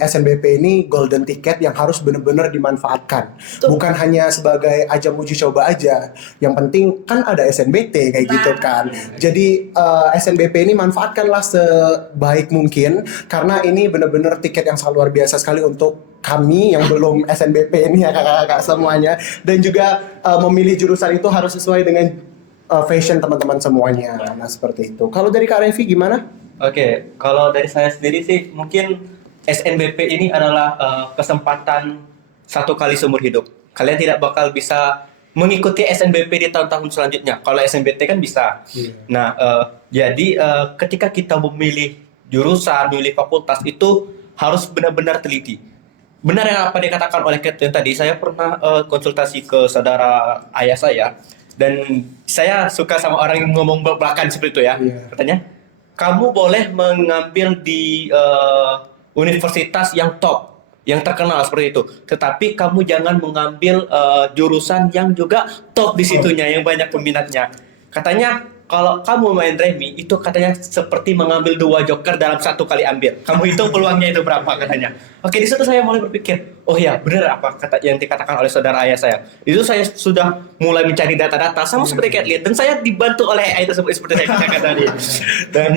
SNBP ini golden ticket yang harus benar-benar dimanfaatkan. Betul. Bukan hanya sebagai ajang uji coba aja. Yang penting kan ada SNBT kayak gitu kan. Jadi SNBP ini manfaatkanlah sebaik mungkin karena ini benar-benar tiket yang sangat luar biasa sekali untuk kami yang belum SNBP ini ya kakak-kakak semuanya. Dan juga memilih jurusan itu harus sesuai dengan fashion teman-teman semuanya. Nah seperti itu. Kalau dari Kak Revi gimana? Oke, kalau dari saya sendiri sih mungkin SNBP ini adalah kesempatan satu kali seumur hidup. Kalian tidak bakal bisa mengikuti SNBP di tahun-tahun selanjutnya. Kalau SNBT kan bisa. Nah, jadi ketika kita memilih jurusan, memilih fakultas itu harus benar-benar teliti. Benar yang apa dikatakan oleh Catherine tadi, saya pernah konsultasi ke saudara ayah saya. Dan saya suka sama orang yang ngomong belak-belakan seperti itu ya. Katanya, kamu boleh mengambil di universitas yang top, yang terkenal seperti itu. Tetapi kamu jangan mengambil jurusan yang juga top di situnya, yang banyak peminatnya. Katanya, kalau kamu main remi, itu katanya seperti mengambil 2 joker dalam 1 kali ambil. Kamu hitung peluangnya itu berapa katanya. Oke, di situ saya mulai berpikir, oh ya benar apa kata yang dikatakan oleh saudara ayah saya. Itu saya sudah mulai mencari data-data sama seperti kayak lihat, dan saya dibantu oleh AI tersebut seperti saya katakan tadi. Dan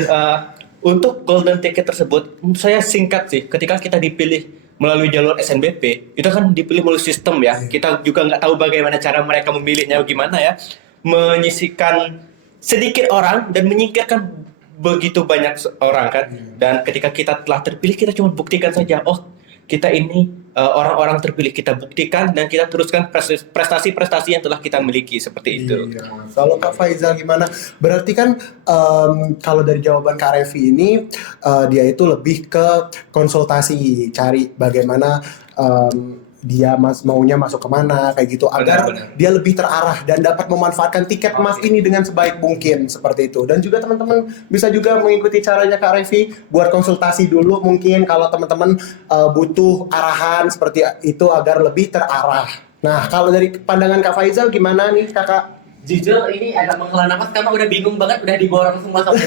untuk golden ticket tersebut, saya singkat sih, ketika kita dipilih melalui jalur SNBP, itu kan dipilih melalui sistem ya. Kita juga nggak tahu bagaimana cara mereka memilihnya gimana ya. Menyisikan sedikit orang dan menyingkirkan begitu banyak orang kan. Dan ketika kita telah terpilih, kita cuma buktikan saja, oh kita ini orang-orang terpilih, kita buktikan dan kita teruskan prestasi-prestasi yang telah kita miliki seperti itu. Iya. Kalau Kak Faizal gimana? Berarti kan kalau dari jawaban Kak Revi ini dia itu lebih ke konsultasi, cari bagaimana dia maunya masuk kemana kayak gitu agar Benar. dia lebih terarah dan dapat memanfaatkan tiket emas ini dengan sebaik mungkin seperti itu. Dan juga teman-teman bisa juga mengikuti caranya Kak Revi buat konsultasi dulu mungkin kalau teman-teman butuh arahan seperti itu agar lebih terarah. Nah, kalau dari pandangan Kak Faizal gimana nih Kakak? Jujur ini agak menghela nafas karena udah bingung banget, udah diborong semua sama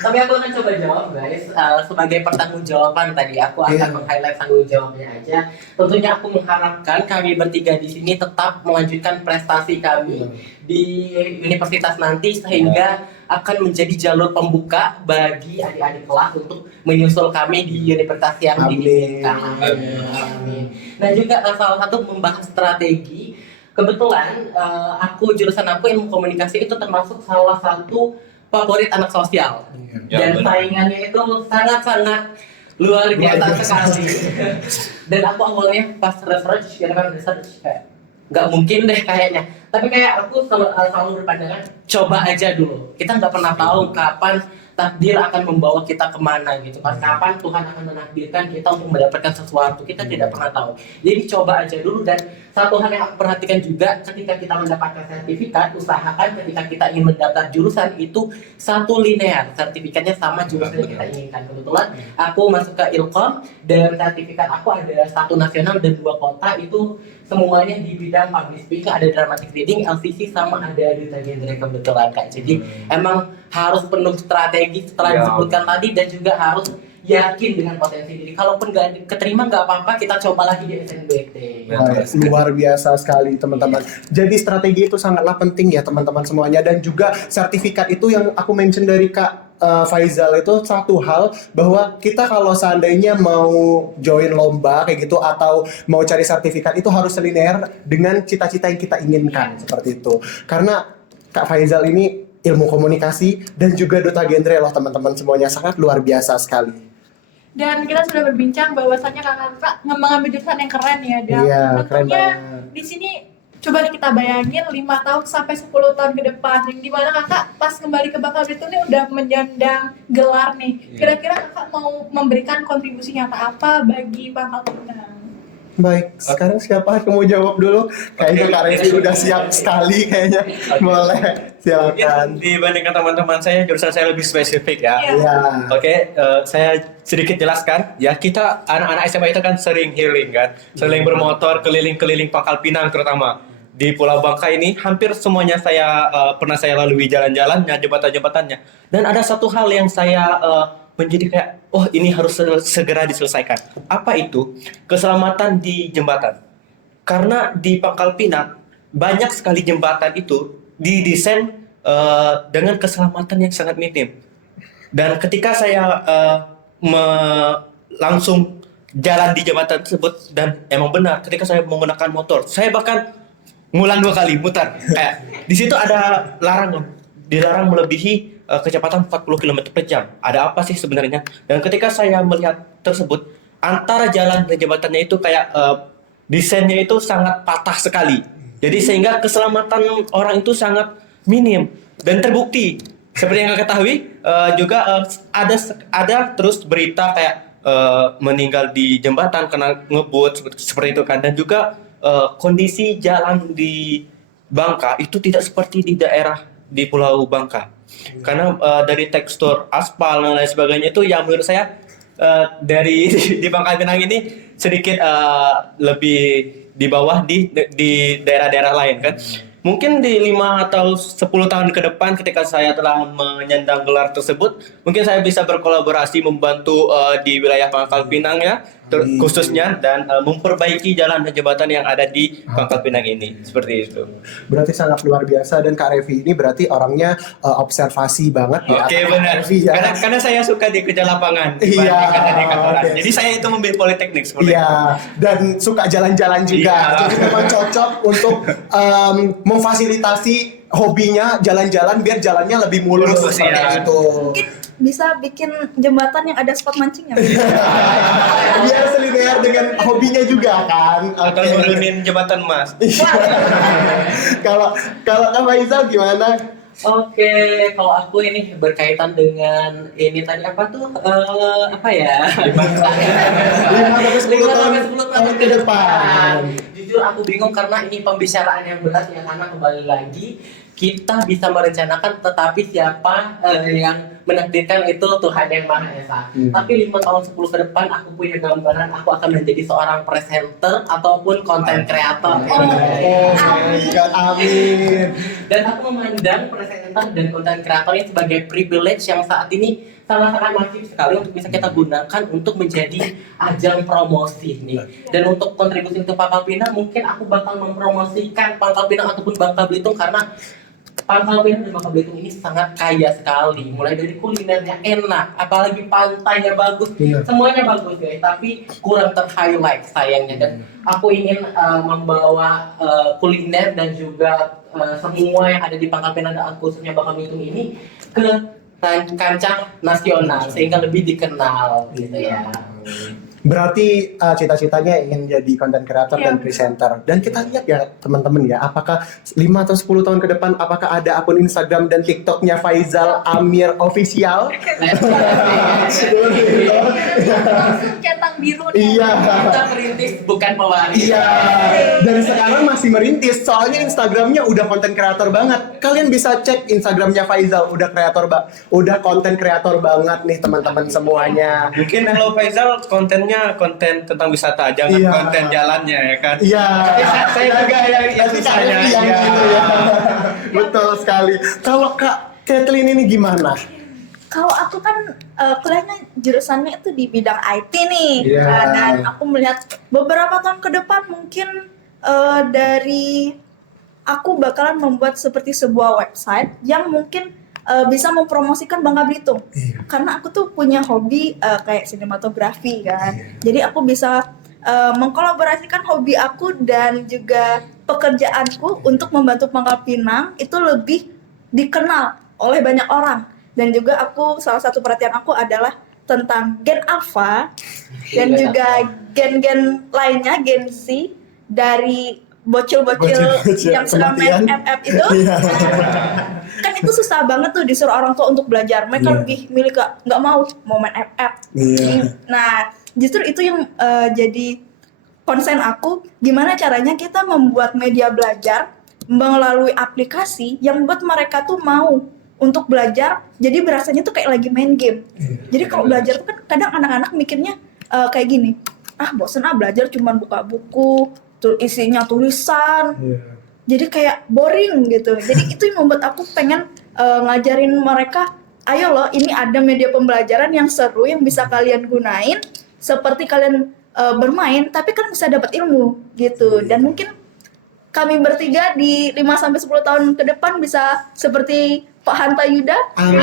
Tapi aku akan coba jawab guys. Sebagai pertanggungjawaban tadi aku akan meng-highlight tanggung jawabnya aja. Tentunya aku mengharapkan kami bertiga di sini tetap melanjutkan prestasi kami di universitas nanti sehingga akan menjadi jalur pembuka bagi adik-adik kelas untuk menyusul kami di universitas yang diinginkan. Amin. Nah juga salah satu membahas strategi. Kebetulan jurusan aku ilmu komunikasi itu termasuk salah satu favorit anak sosial. Dan saingannya itu sangat-sangat luar biasa sekali. Dan aku awalnya pas research kayak nggak mungkin deh kayaknya. Tapi kayak aku selalu berpandangan coba aja dulu. Kita nggak pernah tahu kapan takdir akan membawa kita kemana gitu kan. Kapan Tuhan akan menakdirkan kita untuk mendapatkan sesuatu, kita tidak pernah tahu. Jadi coba aja dulu. Dan satu hal yang aku perhatikan juga ketika kita mendapatkan sertifikat, usahakan ketika kita ingin mendaftar jurusan itu satu linear, sertifikatnya sama jurusan yang kita inginkan. Kebetulan aku masuk ke Ilkom dan sertifikat aku ada 1 nasional dan 2 kota, itu semuanya di bidang public speaking, ada dramatic reading, LCC sama ada duta genre kebetulan Kak. Jadi emang harus penuh strategi setelah disebutkan tadi dan juga harus yakin dengan potensi diri. Kalaupun nggak keterima nggak apa-apa, kita coba lagi di SNBT. Luar biasa sekali teman-teman. Jadi strategi itu sangatlah penting ya teman-teman semuanya. Dan juga sertifikat itu yang aku mention dari Kak Faizal itu satu hal bahwa kita kalau seandainya mau join lomba kayak gitu atau mau cari sertifikat itu harus linear dengan cita-cita yang kita inginkan seperti itu. Karena Kak Faizal ini ilmu komunikasi dan juga duta genre loh teman-teman semuanya, sangat luar biasa sekali. Dan kita sudah berbincang bahwasannya kakak mengambil jurusan yang keren ya. Dan Iya, keren tentunya banget. di sini coba kita bayangin 5 tahun sampai 10 tahun ke depan, yang dimana kakak pas kembali ke Bangka Belitung ini udah menyandang gelar nih. Kira-kira kakak mau memberikan kontribusi nyata apa bagi Pangkal Pinang? Baik, sekarang siapa yang mau jawab dulu? Kayaknya Kak Revi udah siap sekali kayaknya. Boleh, silakan. Mungkin dibandingkan teman-teman saya, jurusan saya lebih spesifik ya. Iya. Oke, saya sedikit jelaskan. Ya, kita anak-anak SMA itu kan sering healing kan, sering bermotor keliling-keliling Pangkal Pinang terutama. Di Pulau Bangka ini hampir semuanya saya pernah saya lalui jalan-jalannya, jembatan-jembatannya. Dan ada satu hal yang saya menjadi kayak, oh ini harus segera diselesaikan. Apa itu? Keselamatan di jembatan. Karena di Pangkal Pinang banyak sekali jembatan itu didesain dengan keselamatan yang sangat minim. Dan ketika saya langsung jalan di jembatan tersebut, dan emang benar ketika saya menggunakan motor, saya bahkan ngulang 2 kali mutar. Kayak di situ ada larangan, dilarang melebihi kecepatan 40 km per jam. Ada apa sih sebenarnya? Dan ketika saya melihat tersebut, antara jalan dan jembatannya itu kayak desainnya itu sangat patah sekali. Jadi sehingga keselamatan orang itu sangat minim dan terbukti. Seperti yang kita ketahui juga ada terus berita kayak meninggal di jembatan karena ngebut seperti itu kan. Dan juga kondisi jalan di Bangka itu tidak seperti di daerah di Pulau Bangka. Karena dari tekstur aspal dan lain sebagainya itu yang menurut saya dari di Bangka Pinang ini sedikit lebih di bawah di daerah-daerah lain kan. Mungkin di 5 atau 10 tahun ke depan ketika saya telah menyandang gelar tersebut, mungkin saya bisa berkolaborasi membantu di wilayah Pangkal Pinang ya, khususnya dan memperbaiki jalan dan jembatan yang ada di Pangkal Pinang ini. Seperti itu. Berarti sangat luar biasa, dan Kak Revi ini berarti orangnya observasi banget ya. Oke, Kak benar. Revi, ya. Karena saya suka di kerja lapangan. Iya, dibandingkan dari kantoran. oke. Jadi saya itu memilih politeknik seperti itu. Iya, dan suka jalan-jalan juga. Iya. Jadi memang cocok untuk memfasilitasi hobinya jalan-jalan biar jalannya lebih mulus Mulus, seperti iya. itu. Mungkin bisa bikin jembatan yang ada spot mancingnya. Biar selinear dengan hobinya juga kan. Atau Oke. nurunin jembatan Mas. Kalau Kak Faizal gimana? Oke, kalau aku ini berkaitan dengan ini tadi apa tuh? Apa ya? 5 sampai 10 tahun ke depan. Jujur aku bingung karena ini pembicaraan yang berat ya, karena kembali lagi kita bisa merencanakan, tetapi siapa yang menakdirkan itu Tuhan yang Maha Esa. Tapi 5 tahun 10 ke depan aku punya gambaran aku akan menjadi seorang presenter ataupun konten kreator. Oh my God, amin. Dan aku memandang presenter dan konten kreator ini sebagai privilege yang saat ini sangat-sangat masif sekali untuk bisa kita gunakan untuk menjadi ajang promosi nih. Dan untuk kontribusi untuk Pangkal Pinang, mungkin aku bakal mempromosikan Pangkal Pinang ataupun Bangka Belitung, karena Pangkal Pinang dan Bangka Belitung ini sangat kaya sekali. Mulai dari kulinernya enak, apalagi pantainya bagus, Iya. semuanya bagus guys. Tapi kurang ter-highlight sayangnya. Dan aku ingin membawa kuliner dan juga semua yang ada di Pangkal Pinang dan khususnya Bangka Belitung ini ke kancah nasional sehingga lebih dikenal gitu ya. Berarti cita-citanya ingin jadi content creator Iya. dan presenter. Dan kita lihat ya teman-teman ya, apakah 5 atau 10 tahun ke depan apakah ada akun Instagram dan TikToknya Faizal Amir Official? Langsung centang biru nih. Iya. Kita perintis bukan pewaris. Iya. Dan sekarang masih merintis, soalnya Instagramnya udah konten kreator banget. Kalian bisa cek Instagramnya Faizal, udah konten kreator banget nih teman-teman semuanya. Mungkin kalau Faizal kontennya konten tentang wisata, jangan Iya. konten jalannya ya kan. Iya. Saya juga yang Nanti Kak susahnya. Revi yang Iya. gitu ya. Betul sekali. Kalau Kak Kathleen ini gimana? Kalau aku kan kuliahnya jurusannya itu di bidang IT nih. Iya. Dan aku melihat beberapa tahun ke depan mungkin dari aku bakalan membuat seperti sebuah website yang mungkin bisa mempromosikan Bangka Belitung. Iya. Karena aku tuh punya hobi kayak sinematografi kan. Jadi aku bisa mengkolaborasikan hobi aku dan juga pekerjaanku untuk membantu Pangkal Pinang itu lebih dikenal oleh banyak orang. Dan juga salah satu perhatian aku adalah tentang gen alpha dan juga gen-gen lainnya, gen Z dari bocil-bocil Bocil-bocil yang sedang main kematian. FF itu. Iya. Kan itu susah banget tuh disuruh orang tua untuk belajar. Mereka Iya. lebih milih nggak mau main FF. Iya. Nah, justru itu yang jadi konsen aku gimana caranya kita membuat media belajar melalui aplikasi yang membuat mereka tuh mau untuk belajar, jadi berasanya tuh kayak lagi main game. Jadi kalau belajar tuh kan kadang anak-anak mikirnya kayak gini, bosen belajar cuman buka buku, isinya tulisan, jadi kayak boring gitu. Jadi itu yang membuat aku pengen ngajarin mereka, ayo loh, ini ada media pembelajaran yang seru yang bisa kalian gunain, seperti kalian bermain, tapi kan bisa dapat ilmu gitu. Dan mungkin kami bertiga di 5-10 tahun ke depan bisa seperti Pak Hanta Yuda. Amin.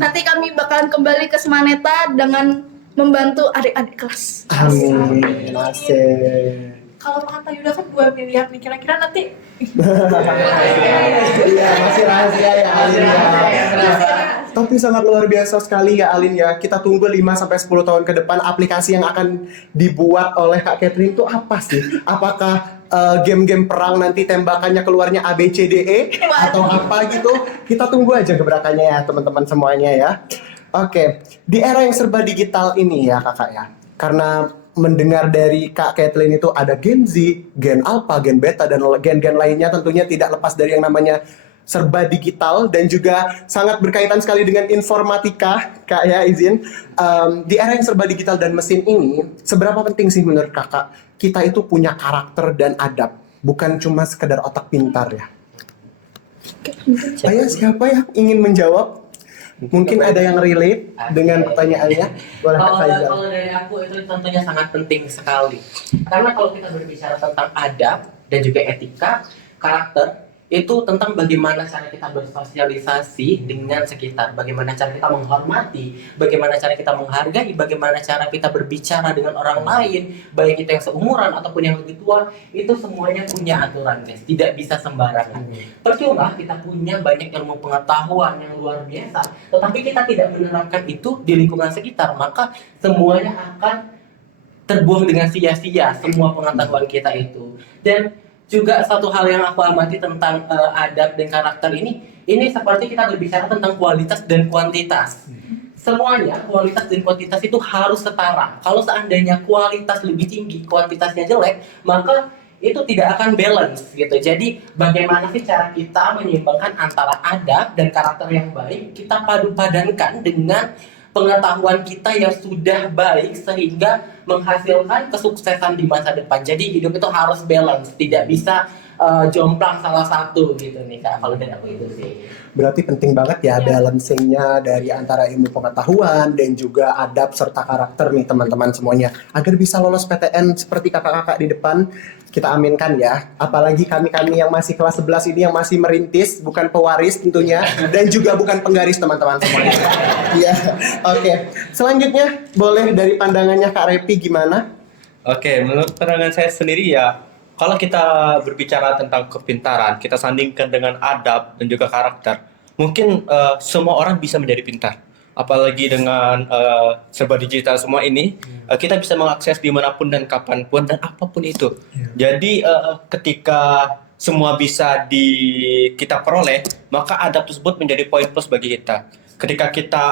Nanti kami bakalan kembali ke Semaneta dengan membantu adik-adik kelas. Amin. Asik. Kalau Pak Hanta Yuda kan 2 miliar nih, kira-kira nanti Iya, masih rahasia ya Alin ya. Tapi sangat luar biasa sekali ya Alin ya. Kita tunggu 5-10 tahun ke depan aplikasi yang akan dibuat oleh Kak Catherine itu apa sih? Apakah game-game perang nanti tembakannya keluarnya A B C D E atau apa gitu? Kita tunggu aja gebrakannya ya teman-teman semuanya ya. Oke, di era yang serba digital ini ya kakak ya. Karena mendengar dari Kak Kathleen itu ada Gen Z, Gen Alpha, Gen Beta, dan gen-gen lainnya tentunya tidak lepas dari yang namanya serba digital dan juga sangat berkaitan sekali dengan informatika, Kak ya izin. Di era yang serba digital dan mesin ini, seberapa penting sih menurut kakak kita itu punya karakter dan adab, bukan cuma sekedar otak pintar ya? Siapa yang ingin menjawab? Mungkin ada yang relate dengan pertanyaannya. Boleh Kak Faizal. Kalau dari aku itu tentunya sangat penting sekali. Karena kalau kita berbicara tentang adab dan juga etika, karakter, itu tentang bagaimana cara kita bersosialisasi dengan sekitar, bagaimana cara kita menghormati, bagaimana cara kita menghargai, bagaimana cara kita berbicara dengan orang lain, baik itu yang seumuran ataupun yang lebih tua, itu semuanya punya aturan guys, tidak bisa sembarangan. Percuma kita punya banyak ilmu pengetahuan yang luar biasa, tetapi kita tidak menerapkan itu di lingkungan sekitar, maka semuanya akan terbuang dengan sia-sia semua pengetahuan kita itu. Dan juga satu hal yang aku amati tentang adab dan karakter ini seperti kita berbicara tentang kualitas dan kuantitas. Semuanya kualitas dan kuantitas itu harus setara. Kalau seandainya kualitas lebih tinggi, kuantitasnya jelek, maka itu tidak akan balance gitu. Jadi bagaimana sih cara kita menyeimbangkan antara adab dan karakter yang baik, kita padu-padankan dengan pengetahuan kita yang sudah baik sehingga menghasilkan kesuksesan di masa depan. Jadi hidup itu harus balance, tidak bisa jomplang salah satu gitu nih Kak. Kalau dari aku itu sih. Berarti penting banget ya balancingnya dari antara ilmu pengetahuan dan juga adab serta karakter nih teman-teman semuanya. Agar bisa lolos PTN seperti kakak-kakak di depan, kita aminkan ya. Apalagi kami-kami yang masih kelas 11 ini yang masih merintis, bukan pewaris tentunya, dan juga bukan penggaris teman-teman semuanya. Iya, oke. Selanjutnya boleh dari pandangannya Kak Repi gimana? Oke, menurut pandangan saya sendiri ya, kalau kita berbicara tentang kepintaran, kita sandingkan dengan adab dan juga karakter, mungkin semua orang bisa menjadi pintar. Apalagi dengan serba digital semua ini, kita bisa mengakses dimanapun dan kapanpun dan apapun itu. Jadi ketika semua bisa kita peroleh, maka adab tersebut menjadi poin plus bagi kita. Ketika kita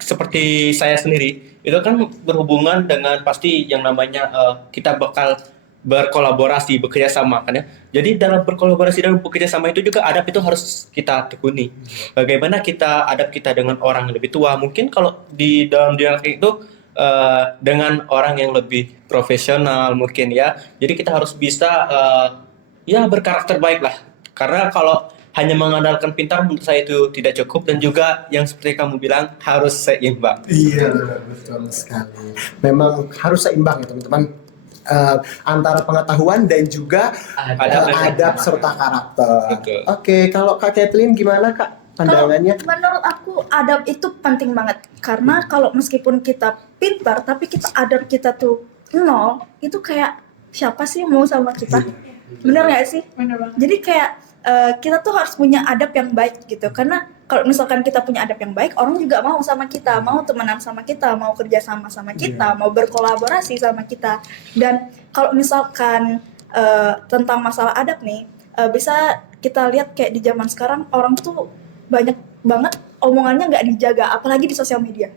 seperti saya sendiri, itu kan berhubungan dengan pasti yang namanya kita bakal berkolaborasi, bekerja sama kan ya. Jadi dalam berkolaborasi dan bekerja sama itu juga adab itu harus kita tekuni. Bagaimana adab kita dengan orang yang lebih tua, mungkin kalau di dalam dialog itu dengan orang yang lebih profesional mungkin ya. Jadi kita harus bisa ya berkarakter baik lah. Karena kalau hanya mengandalkan pintar menurut saya itu tidak cukup, dan juga yang seperti kamu bilang harus seimbang. Iya, betul sekali. Memang harus seimbang ya teman-teman. Antara pengetahuan dan juga adab serta karakter. Oke, kalau Kak Kathleen gimana Kak pandangannya? Kalau menurut aku adab itu penting banget, karena kalau meskipun kita pintar tapi adab kita tuh nol, itu kayak siapa sih mau sama kita? Bener nggak sih? bener banget. Jadi kayak kita tuh harus punya adab yang baik gitu, karena kalau misalkan kita punya adab yang baik, orang juga mau sama kita, mau temenan sama kita, mau kerja sama kita, mau berkolaborasi sama kita. Dan kalau misalkan tentang masalah adab nih, bisa kita lihat kayak di zaman sekarang orang tuh banyak banget omongannya nggak dijaga, apalagi di sosial media.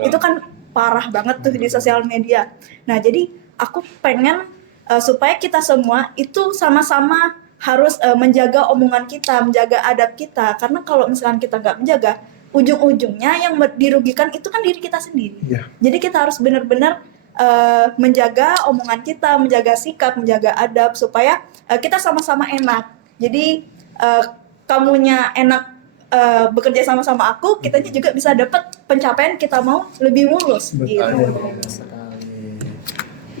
Itu kan parah banget tuh di sosial media. Nah, jadi aku pengen supaya kita semua itu sama-sama harus menjaga omongan kita, menjaga adab kita. Karena kalau misalkan kita nggak menjaga, ujung-ujungnya yang dirugikan itu kan diri kita sendiri. Iya. Jadi kita harus benar-benar menjaga omongan kita, menjaga sikap, menjaga adab supaya kita sama-sama enak. Jadi kamunya enak bekerja sama-sama aku, kitanya juga bisa dapat pencapaian kita mau lebih mulus. Gitu. Sekali.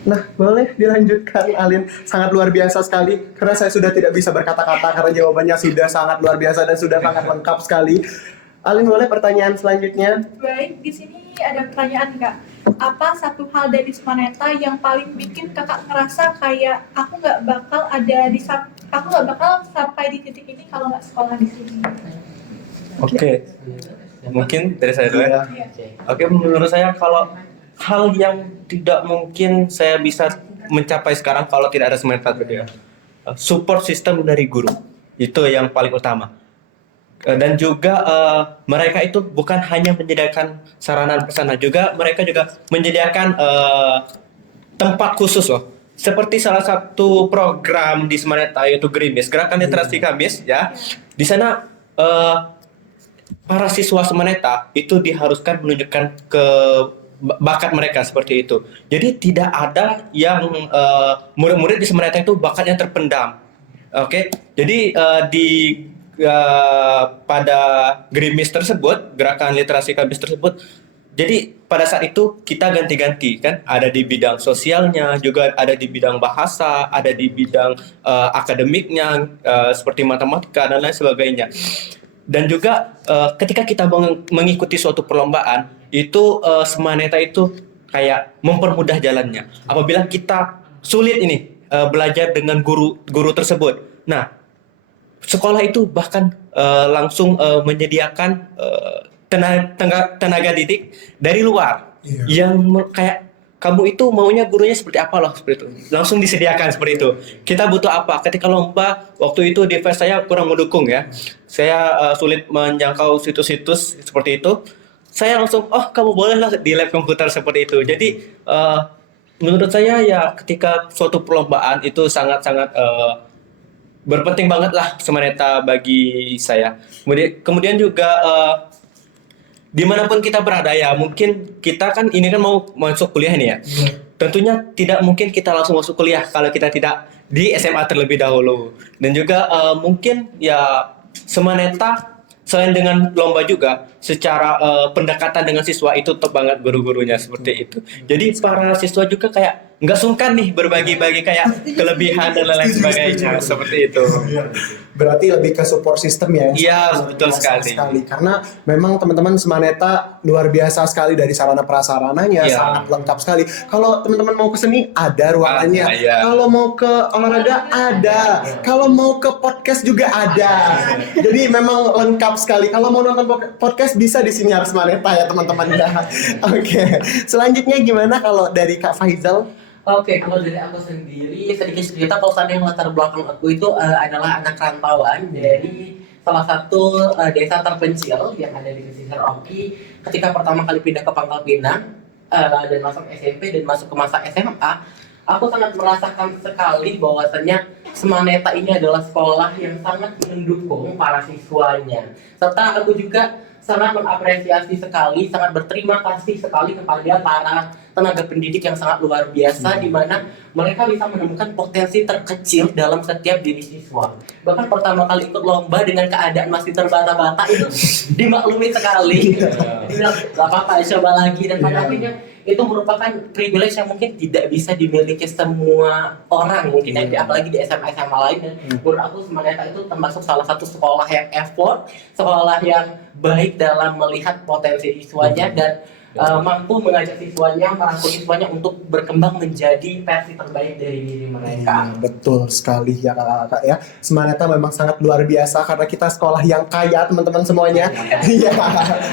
Nah, boleh dilanjutkan Alin. Sangat luar biasa sekali karena saya sudah tidak bisa berkata-kata karena jawabannya sudah sangat luar biasa dan sudah sangat lengkap sekali. Alin, boleh pertanyaan selanjutnya? Baik, di sini ada pertanyaan nggak? Apa satu hal dari Semaneta yang paling bikin kakak ngerasa kayak aku nggak bakal sampai di titik ini kalau nggak sekolah di sini? Oke, mungkin dari saya dulu ya. Oke, menurut saya kalau hal yang tidak mungkin saya bisa mencapai sekarang kalau tidak ada Semaneta gitu ya. Support system dari guru itu yang paling utama. Dan juga mereka itu bukan hanya menyediakan sarana prasarana, juga mereka juga menyediakan tempat khusus loh. Seperti salah satu program di Semaneta yaitu GRIMIS, Gerakan Literasi Kamis ya. Di sana para siswa Semaneta itu diharuskan menunjukkan ke bakat mereka seperti itu. Jadi tidak ada yang murid-murid di Semaneta itu bakatnya terpendam. Oke. Jadi pada GRIMIS tersebut, Gerakan Literasi Kamis tersebut, jadi pada saat itu kita ganti-ganti kan, ada di bidang sosialnya, juga ada di bidang bahasa, ada di bidang akademiknya, seperti matematika dan lain sebagainya. Dan juga ketika kita mengikuti suatu perlombaan, itu Semaneta itu kayak mempermudah jalannya. Apabila kita sulit ini belajar dengan guru tersebut, nah sekolah itu bahkan langsung menyediakan tenaga didik dari luar yang kayak kamu itu maunya gurunya seperti apa loh, seperti itu langsung disediakan seperti itu. Kita butuh apa ketika lomba, waktu itu device saya kurang mendukung ya, saya sulit menjangkau situs-situs seperti itu, saya langsung kamu bolehlah di lab komputer seperti itu. Jadi menurut saya ya ketika suatu perlombaan itu sangat-sangat berpenting banget lah Semaneta bagi saya. Kemudian juga dimanapun kita berada ya, mungkin kita kan ini kan mau masuk kuliah nih ya. Tentunya tidak mungkin kita langsung masuk kuliah kalau kita tidak di SMA terlebih dahulu. Dan juga mungkin ya Semaneta selain dengan lomba juga secara pendekatan dengan siswa itu top banget guru-gurunya seperti itu. Jadi para siswa juga kayak nggak sungkan nih berbagi-bagi kayak kelebihan dan lain sebagainya seperti itu. Berarti lebih ke support system ya? Iya, betul sekali. Karena memang teman-teman Semaneta luar biasa sekali dari sarana prasarananya, sangat lengkap sekali. Kalau teman-teman mau ke seni ada ruangannya. Kalau mau ke olahraga ada. Kalau mau ke podcast juga ada. Jadi memang lengkap sekali. Kalau mau nonton podcast bisa di sini harus Semaneta ya teman-teman ya. Oke. Selanjutnya gimana kalau dari Kak Faizal? Oke, kalau dari aku sendiri sedikit cerita, kalau seandainya latar belakang aku itu adalah anak rantauan dari salah satu desa terpencil yang ada di pesisir Oki. Ketika pertama kali pindah ke Pangkal Pinang dan masuk SMP dan masuk ke masa SMA, aku sangat merasakan sekali bahwasannya Semaneta ini adalah sekolah yang sangat mendukung para siswanya. Serta aku juga sangat mengapresiasi sekali, sangat berterima kasih sekali kepada para tenaga pendidik yang sangat luar biasa, di mana mereka bisa menemukan potensi terkecil dalam setiap diri siswa. Bahkan pertama kali ikut lomba dengan keadaan masih terbata-bata itu dimaklumi sekali. Dibilang gak apa-apa, coba lagi, dan pada akhirnya itu merupakan privilege yang mungkin tidak bisa dimiliki semua orang mungkin ya, apalagi di SMA-SMA lain. Dan menurut aku Semaneta itu termasuk salah satu sekolah yang effort, sekolah yang baik dalam melihat potensi siswanya dan mampu mengajak siswanya, merangkul siswanya untuk berkembang menjadi versi terbaik dari diri mereka. Betul sekali ya kakak-kakak ya. Semaneta memang sangat luar biasa karena kita sekolah yang kaya teman-teman semuanya. Iya,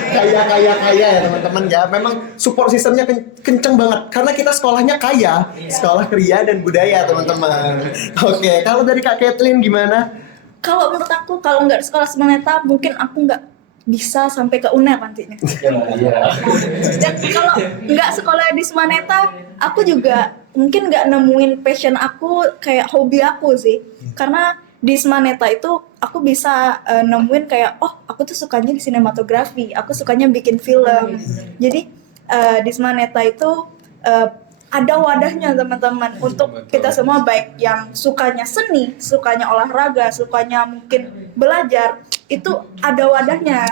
kaya ya teman-teman ya. Memang support sistemnya kenceng banget karena kita sekolahnya kaya, sekolah kriya dan budaya teman-teman. Oke, kalau dari Kak Kathleen gimana? Kalau menurut aku, kalau nggak sekolah Semaneta, mungkin aku nggak bisa sampai ke UNER nantinya. Iya. Dan kalau nggak sekolah di Semaneta, aku juga mungkin nggak nemuin passion aku kayak hobi aku sih. Karena di Semaneta itu aku bisa nemuin kayak, oh aku tuh sukanya di sinematografi, aku sukanya bikin film. Jadi di Semaneta itu ada wadahnya teman-teman untuk kita semua, baik yang sukanya seni, sukanya olahraga, sukanya mungkin belajar, itu ada wadahnya.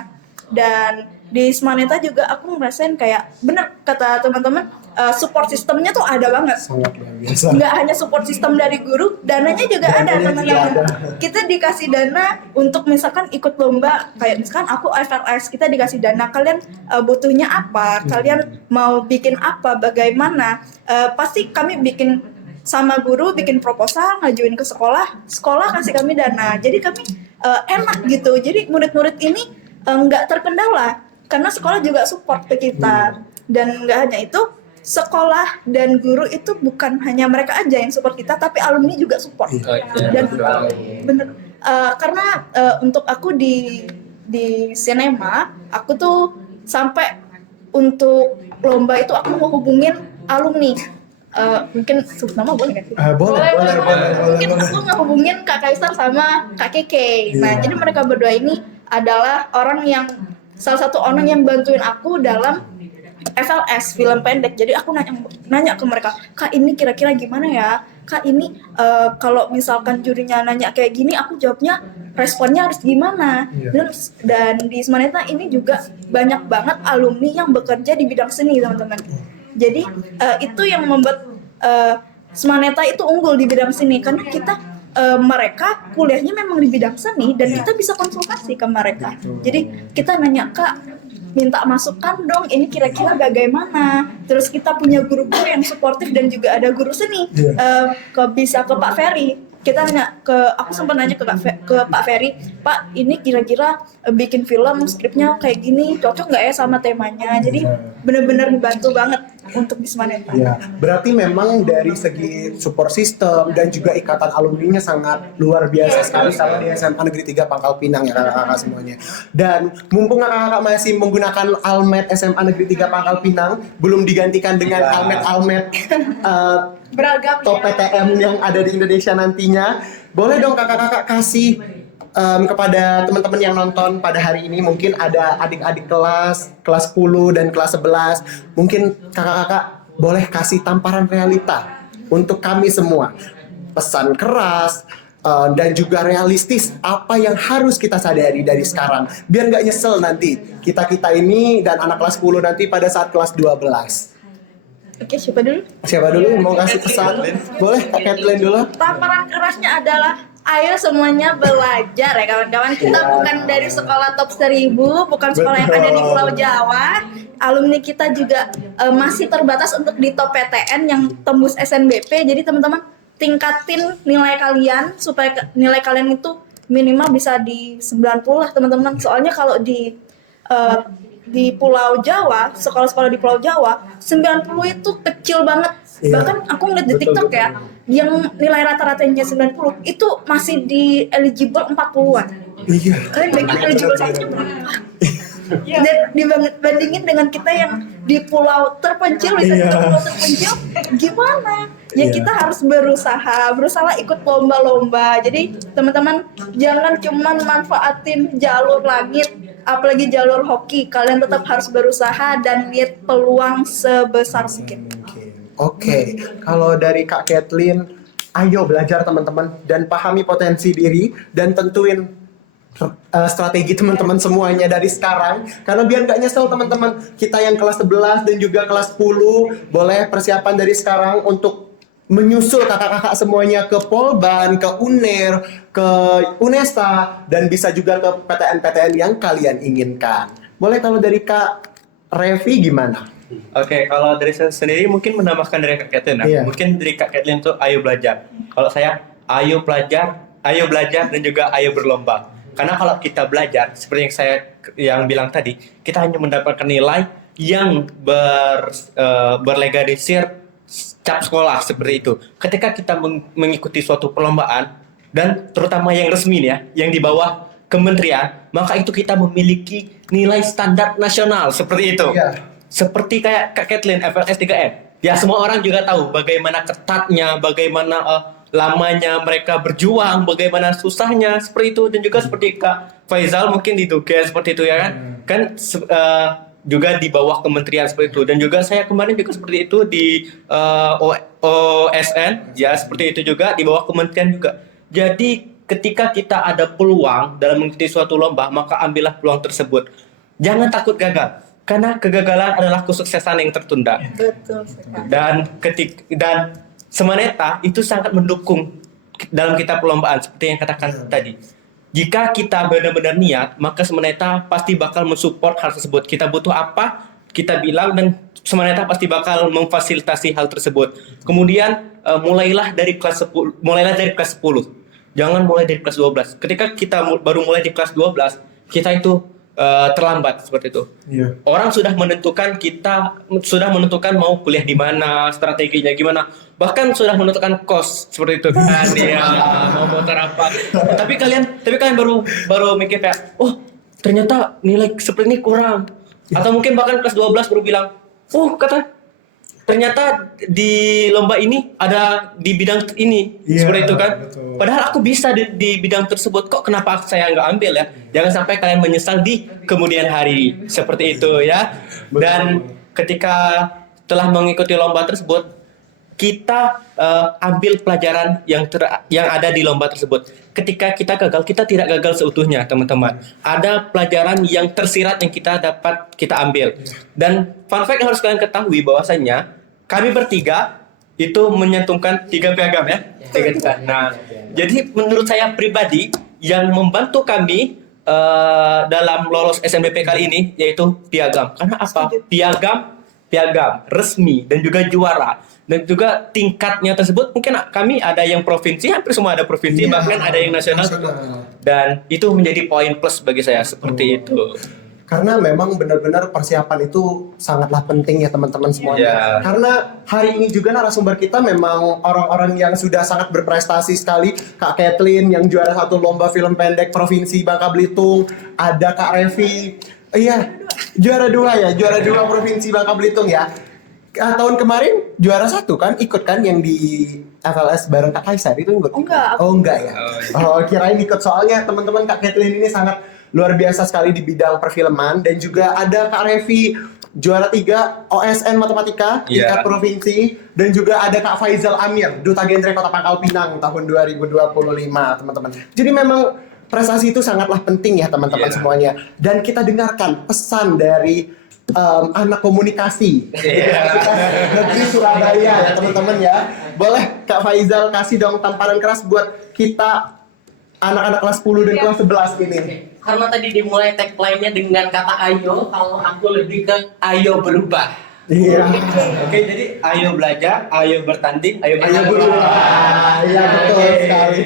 Dan di Semaneta juga aku ngerasain kayak bener kata teman-teman, support sistemnya tuh ada banget. Sangat luar biasa. Nggak hanya support sistem dari guru, dananya juga ada teman-teman. Kita dikasih dana untuk misalkan ikut lomba, kayak misalkan aku FLS, kita dikasih dana, kalian butuhnya apa, kalian mau bikin apa, bagaimana, pasti kami bikin sama guru, bikin proposal, ngajuin ke sekolah, sekolah kasih kami dana, jadi kami enak gitu. Jadi murid-murid ini nggak terkendala karena sekolah juga support ke kita. Dan nggak hanya itu, sekolah dan guru itu bukan hanya mereka aja yang support kita, tapi alumni juga support. Dan bener, karena untuk aku di sinema, aku tuh sampai untuk lomba itu aku mau hubungin alumni. Mungkin sebut nama boleh nggak sih? Boleh. Mungkin aku ngehubungin Kak Kaisar sama Kak Keke. Nah, jadi mereka berdua ini adalah salah satu orang yang bantuin aku dalam FLS, film pendek. Jadi aku nanya ke mereka, Kak ini kira-kira gimana ya? Kak ini kalau misalkan jurinya nanya kayak gini, aku jawabnya responnya harus gimana? Dan di Semaneta ini juga banyak banget alumni yang bekerja di bidang seni, teman-teman. Jadi itu yang membuat Semaneta itu unggul di bidang seni, karena mereka kuliahnya memang di bidang seni dan kita bisa konsultasi ke mereka. Jadi kita nanya, Kak, minta masukan dong, ini kira-kira bagaimana. Terus kita punya guru-guru yang suportif dan juga ada guru seni. Bisa ke Pak Ferry. Kita nanya aku sempat nanya ke Pak Ferry, Pak ini kira-kira bikin film skripnya kayak gini cocok nggak ya sama temanya. Jadi benar-benar membantu banget untuk di Semaneta. Ya, berarti memang dari segi support system dan juga ikatan alumninya sangat luar biasa sekali sama di SMA Negeri 3 Pangkal Pinang ya kakak-kakak semuanya. Dan mumpung kakak-kakak masih menggunakan Almet SMA Negeri 3 Pangkal Pinang, belum digantikan dengan Almet Beragam top PTM yang ada di Indonesia nantinya, boleh dong kakak-kakak kasih kepada teman-teman yang nonton pada hari ini, mungkin ada adik-adik kelas 10 dan kelas 11, mungkin kakak-kakak boleh kasih tamparan realita untuk kami semua, pesan keras dan juga realistis apa yang harus kita sadari dari sekarang biar nggak nyesel nanti kita ini dan anak kelas 10 nanti pada saat kelas 12. Oke, siapa dulu? Siapa dulu mau kasih pesan? Boleh Kak Kathleen dulu. Tamparan kerasnya adalah ayo semuanya belajar ya kawan-kawan. Kita bukan dari sekolah top 1000, bukan sekolah yang ada di Pulau Jawa. Alumni kita juga masih terbatas untuk di top PTN yang tembus SNBP. Jadi teman-teman tingkatin nilai kalian supaya nilai kalian itu minimal bisa di 90 lah teman-teman. Soalnya kalau di Pulau Jawa, sekolah-sekolah di Pulau Jawa 90 itu kecil banget. Bahkan aku ngeliat di TikTok ya, yang nilai rata-ratanya 90 itu masih di eligible 40-an. Iya. Kalian bikin eligible satunya berapa? Dan dibandingin dengan kita yang di pulau terpencil, bisa ke pulau terpencil, gimana? Ya kita harus berusaha ikut lomba-lomba. Jadi teman-teman jangan cuma manfaatin jalur langit, apalagi jalur hoki. Kalian tetap harus berusaha dan lihat peluang sebesar mungkin. Oke, kalau dari Kak Kathleen, ayo belajar teman-teman dan pahami potensi diri dan tentuin strategi teman-teman semuanya dari sekarang, karena biar nggak nyesel teman-teman. Kita yang kelas 11 dan juga kelas 10 boleh persiapan dari sekarang untuk menyusul kakak-kakak semuanya ke Polban, ke UNER, ke UNESTA, dan bisa juga ke PTN-PTN yang kalian inginkan. Boleh kalau dari Kak Revi gimana? Oke, kalau dari saya sendiri mungkin menambahkan dari Kak Kathleen. Iya. Mungkin dari Kak Kathleen tuh ayo belajar. Kalau saya ayo belajar dan juga ayo berlomba. Karena kalau kita belajar seperti yang bilang tadi, kita hanya mendapatkan nilai yang berlegalisir cap sekolah seperti itu. Ketika kita mengikuti suatu perlombaan dan terutama yang resmi nih ya, yang di bawah kementerian, maka itu kita memiliki nilai standar nasional seperti itu. Iya. Seperti kayak Kak Kathleen FLS 3M. Ya semua orang juga tahu bagaimana ketatnya, bagaimana lamanya mereka berjuang, bagaimana susahnya seperti itu, dan juga seperti Kak Faizal mungkin di Tugas seperti itu ya kan. Kan juga di bawah kementerian seperti itu, dan juga saya kemarin juga seperti itu di OSN ya seperti itu juga di bawah kementerian juga. Jadi ketika kita ada peluang dalam mengikuti suatu lomba, maka ambillah peluang tersebut. Jangan takut gagal, karena kegagalan adalah kesuksesan yang tertunda. Betul sekali. Dan Semaneta itu sangat mendukung dalam kita perlombaan seperti yang katakan tadi. Jika kita benar-benar niat, maka Semaneta pasti bakal mensupport hal tersebut. Kita butuh apa, kita bilang, dan Semaneta pasti bakal memfasilitasi hal tersebut. Kemudian mulailah dari kelas 10. Jangan mulai dari kelas 12. Ketika kita baru mulai di kelas 12, kita itu terlambat seperti itu. Iya. Orang sudah menentukan mau kuliah di mana, strateginya gimana, bahkan sudah menentukan kos seperti itu kan, ya mau motor apa. Tapi kalian baru mikir kayak, oh ternyata nilai seperti ini kurang, atau mungkin bahkan kelas 12 baru bilang, oh ternyata di lomba ini ada di bidang ini, Iya, seperti itu kan. betul. Padahal aku bisa di bidang tersebut, kok kenapa saya nggak ambil ya? Jangan sampai kalian menyesal di kemudian hari, seperti itu ya. Dan ketika telah mengikuti lomba tersebut, kita ambil pelajaran yang ada di lomba tersebut. Ketika kita gagal, kita tidak gagal seutuhnya, teman-teman. Ada pelajaran yang tersirat yang kita dapat kita ambil. Dan fun fact yang harus kalian ketahui bahwasanya kami bertiga itu menyantumkan 3 piagam ya. Nah, jadi menurut saya pribadi yang membantu kami dalam lolos SNBP kali ini yaitu piagam. Karena apa? Piagam resmi dan juga juara. Dan juga tingkatnya tersebut mungkin kami ada yang provinsi, hampir semua ada provinsi, Iya, bahkan ada yang nasional. Dan itu menjadi poin plus bagi saya seperti itu. Karena memang benar-benar persiapan itu sangatlah penting ya teman-teman semuanya. Iya. Karena hari ini juga narasumber kita memang orang-orang yang sudah sangat berprestasi sekali. Kak Kathleen yang juara 1 lomba film pendek Provinsi Bangka Belitung. Ada Kak Revi, iya juara 2 Provinsi Bangka Belitung ya. Tahun kemarin juara 1 kan, ikut kan yang di FLS bareng Kak Kaisar itu ikut? Enggak. Oh enggak ya. Oh kirain ikut, soalnya teman-teman Kak Kathleen ini sangat luar biasa sekali di bidang perfilman. Dan juga ada Kak Revi juara 3 OSN Matematika tingkat provinsi, dan juga ada Kak Faizal Amir Duta Genre Kota Pangkal Pinang tahun 2025 teman-teman. Jadi memang prestasi itu sangatlah penting ya teman-teman semuanya. Dan kita dengarkan pesan dari anak komunikasi negeri Surabaya ya teman-teman ya. Boleh Kak Faizal kasih dong tamparan keras buat kita anak-anak kelas 10 dan kelas 11 ini. Karena tadi dimulai tagline-nya dengan kata ayo, kalau aku lebih ke ayo berubah. Iya. Oke, jadi ayo belajar, ayo bertanding, ayo Ayo berubah. Iya betul sekali.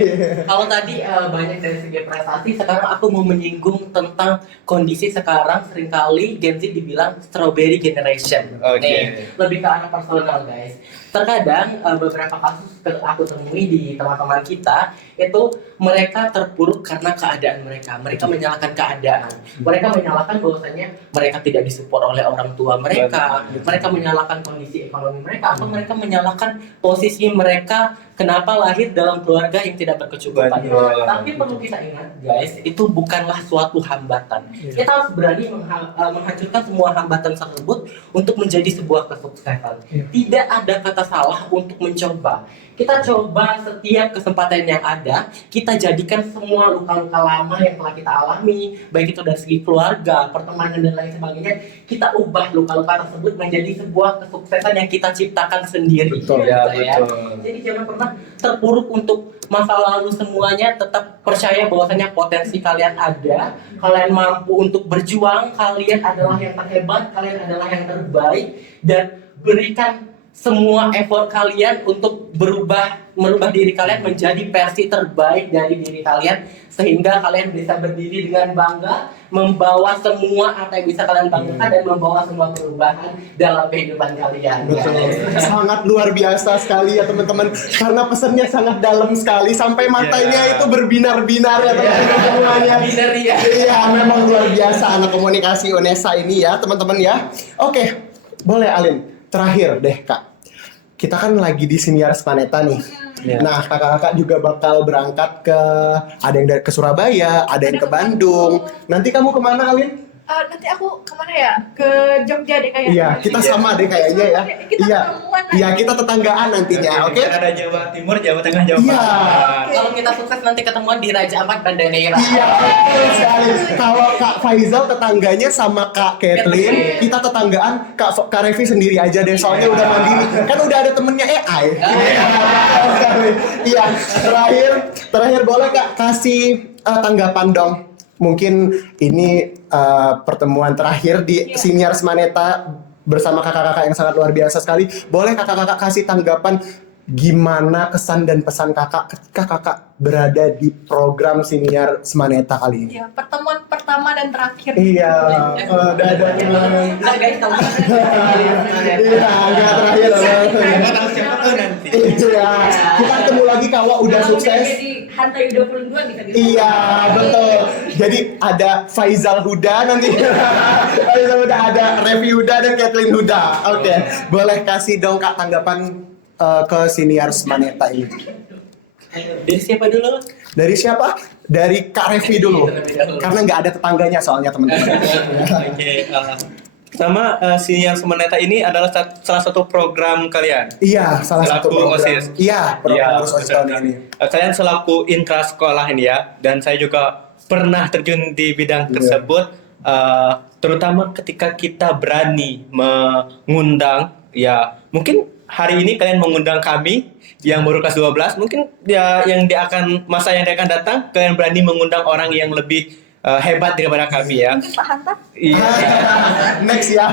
Kalau tadi banyak dari segi prestasi, sekarang aku mau menyinggung tentang kondisi sekarang. Seringkali Gen Z dibilang strawberry generation. Oke. Nih, lebih ke arah personal guys. Terkadang beberapa kasus aku temui di teman-teman kita itu mereka terpuruk karena keadaan mereka. Mereka menyalahkan keadaan. Mereka menyalahkan bahwasanya mereka tidak disupport oleh orang tua mereka. Mereka menyalahkan kondisi ekonomi mereka, atau mereka menyalahkan posisi mereka kenapa lahir dalam keluarga yang tidak berkecukupan. Betul. Tapi perlu kita ingat guys, itu bukanlah suatu hambatan. Kita harus berani menghancurkan semua hambatan tersebut untuk menjadi sebuah kesuksesan. Tidak ada kata salah untuk mencoba. Kita coba setiap kesempatan yang ada, kita jadikan semua luka-luka lama yang telah kita alami, baik itu dari segi keluarga, pertemanan dan lain sebagainya, kita ubah luka-luka tersebut menjadi sebuah kesuksesan yang kita ciptakan sendiri. Betul, ya. betul. Jadi jangan pernah terpuruk untuk masa lalu semuanya, tetap percaya bahwasanya potensi kalian ada, kalian mampu untuk berjuang, kalian adalah yang terhebat, kalian adalah yang terbaik, dan berikan semua effort kalian untuk merubah diri kalian menjadi versi terbaik dari diri kalian, sehingga kalian bisa berdiri dengan bangga, membawa semua apa yang bisa kalian banggakan dan membawa semua perubahan dalam kehidupan kalian. Betul. Sangat luar biasa sekali ya teman-teman, karena pesannya sangat dalam sekali sampai matanya itu berbinar-binar ya teman-teman semuanya. Bener ya. Iya, memang luar biasa anak komunikasi UNESA ini ya teman-teman ya. Oke, boleh Alin, terakhir deh Kak. Kita kan lagi di Siniar Smaneta nih. Ya. Nah, kakak-kakak juga bakal berangkat ada yang ke Surabaya, ada yang ke Bandung. Nanti kamu kemana Alin? Nanti aku kemana ya? Ke Jogja deh kayaknya. Iya, kita sama deh kayaknya ya. Kita Iya, ketemuan iya kita tetanggaan nantinya, oke? Ada Jawa Timur, Jawa Tengah, Jawa Iya. Barat. Kalau kita sukses nanti ketemuan di Raja Ampat dan Daerah. Iya, betul sekali. Kalau Kak Faizal tetangganya sama Kak Kathleen, kita tetanggaan Kak Revi sendiri aja deh, soalnya udah mandiri. Kan udah ada temennya AI. Iya, terakhir boleh Kak kasih tanggapan dong. Mungkin ini pertemuan terakhir di Siniar Smaneta bersama kakak-kakak yang sangat luar biasa sekali. Boleh kakak-kakak kasih tanggapan gimana kesan dan pesan kakak ketika kakak berada di program Siniar Smaneta kali ini? Ya, pertemuan pertama dan terakhir. Iya, dadah. Nah guys, kalau Iya, agak terakhir. Nggak tahu siapa tuh nanti. Iya, kita ketemu lagi kalau udah sukses. Hantai 22 bisa gitu. Iya, betul. Jadi ada Faizal Huda nanti. Faizal Huda, ada Revi Huda dan Kathleen Huda. Oke, boleh kasih dong Kak tanggapan ke Siniar Smaneta ini. dari siapa dulu? Dari siapa? Dari Kak Revi dulu. Karena nggak ada tetangganya soalnya teman-teman. Oke, pertama Siniar Smaneta ini adalah salah satu program kalian. Iya, salah satu Selaku program. OSIS. Iya, program Iya, OSIS tahun ini. Kalian selaku intra sekolah ini ya, dan saya juga pernah terjun di bidang tersebut, terutama ketika kita berani mengundang, ya mungkin hari ini kalian mengundang kami yang baru kelas 12, mungkin ya masa yang akan datang kalian berani mengundang orang yang lebih hebat daripada kami ya. Mungkin Pak Hanta? Iya. Next ya.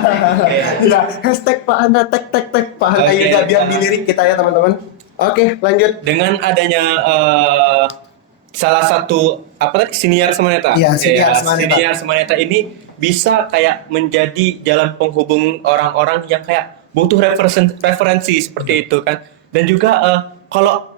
Iya, hashtag Pak Hanta, tag Pak Hanta Oke. Yuda biar dilirik kita ya teman-teman. Oke, lanjut. Dengan adanya salah satu Siniar Smaneta. Iya, Siniar Smaneta. Siniar Smaneta ini bisa kayak menjadi jalan penghubung orang-orang yang kayak butuh referensi seperti itu kan. Dan juga kalau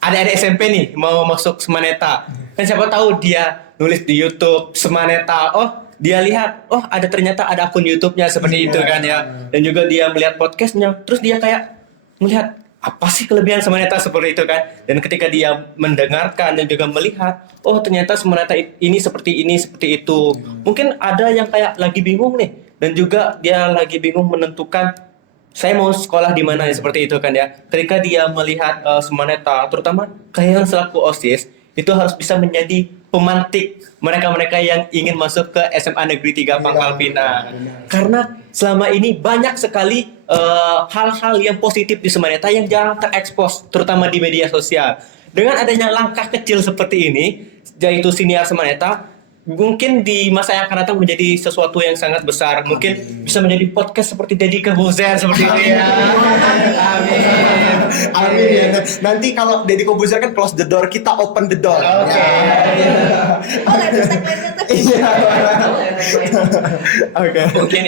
adik-adik SMP nih mau masuk Smaneta, kan siapa tahu dia nulis di YouTube Smaneta, dia lihat, ternyata ada akun YouTube-nya seperti itu kan ya. Dan juga dia melihat podcast-nya, terus dia kayak melihat apa sih kelebihan Smaneta seperti itu kan. Dan ketika dia mendengarkan dan juga melihat, ternyata Smaneta ini seperti itu. Mungkin ada yang kayak lagi bingung nih, dan juga dia lagi bingung menentukan saya mau sekolah di mana seperti itu kan ya. Ketika dia melihat Smaneta, terutama kalian selaku OSIS, itu harus bisa menjadi pemantik mereka-mereka yang ingin masuk ke SMA Negeri 3 Pangkal Pinang. Karena selama ini banyak sekali hal-hal yang positif di Smaneta yang jarang terekspos, terutama di media sosial. Dengan adanya langkah kecil seperti ini, yaitu Siniar Smaneta, mungkin di masa yang akan datang menjadi sesuatu yang sangat besar. Mungkin bisa menjadi podcast seperti Deddy Corbuzier seperti itu ya. Amin ya. Nanti kalau Deddy Corbuzier kan close the door, kita open the door. Oke. Ada tagline-nya tuh. Iya. Oke. Mungkin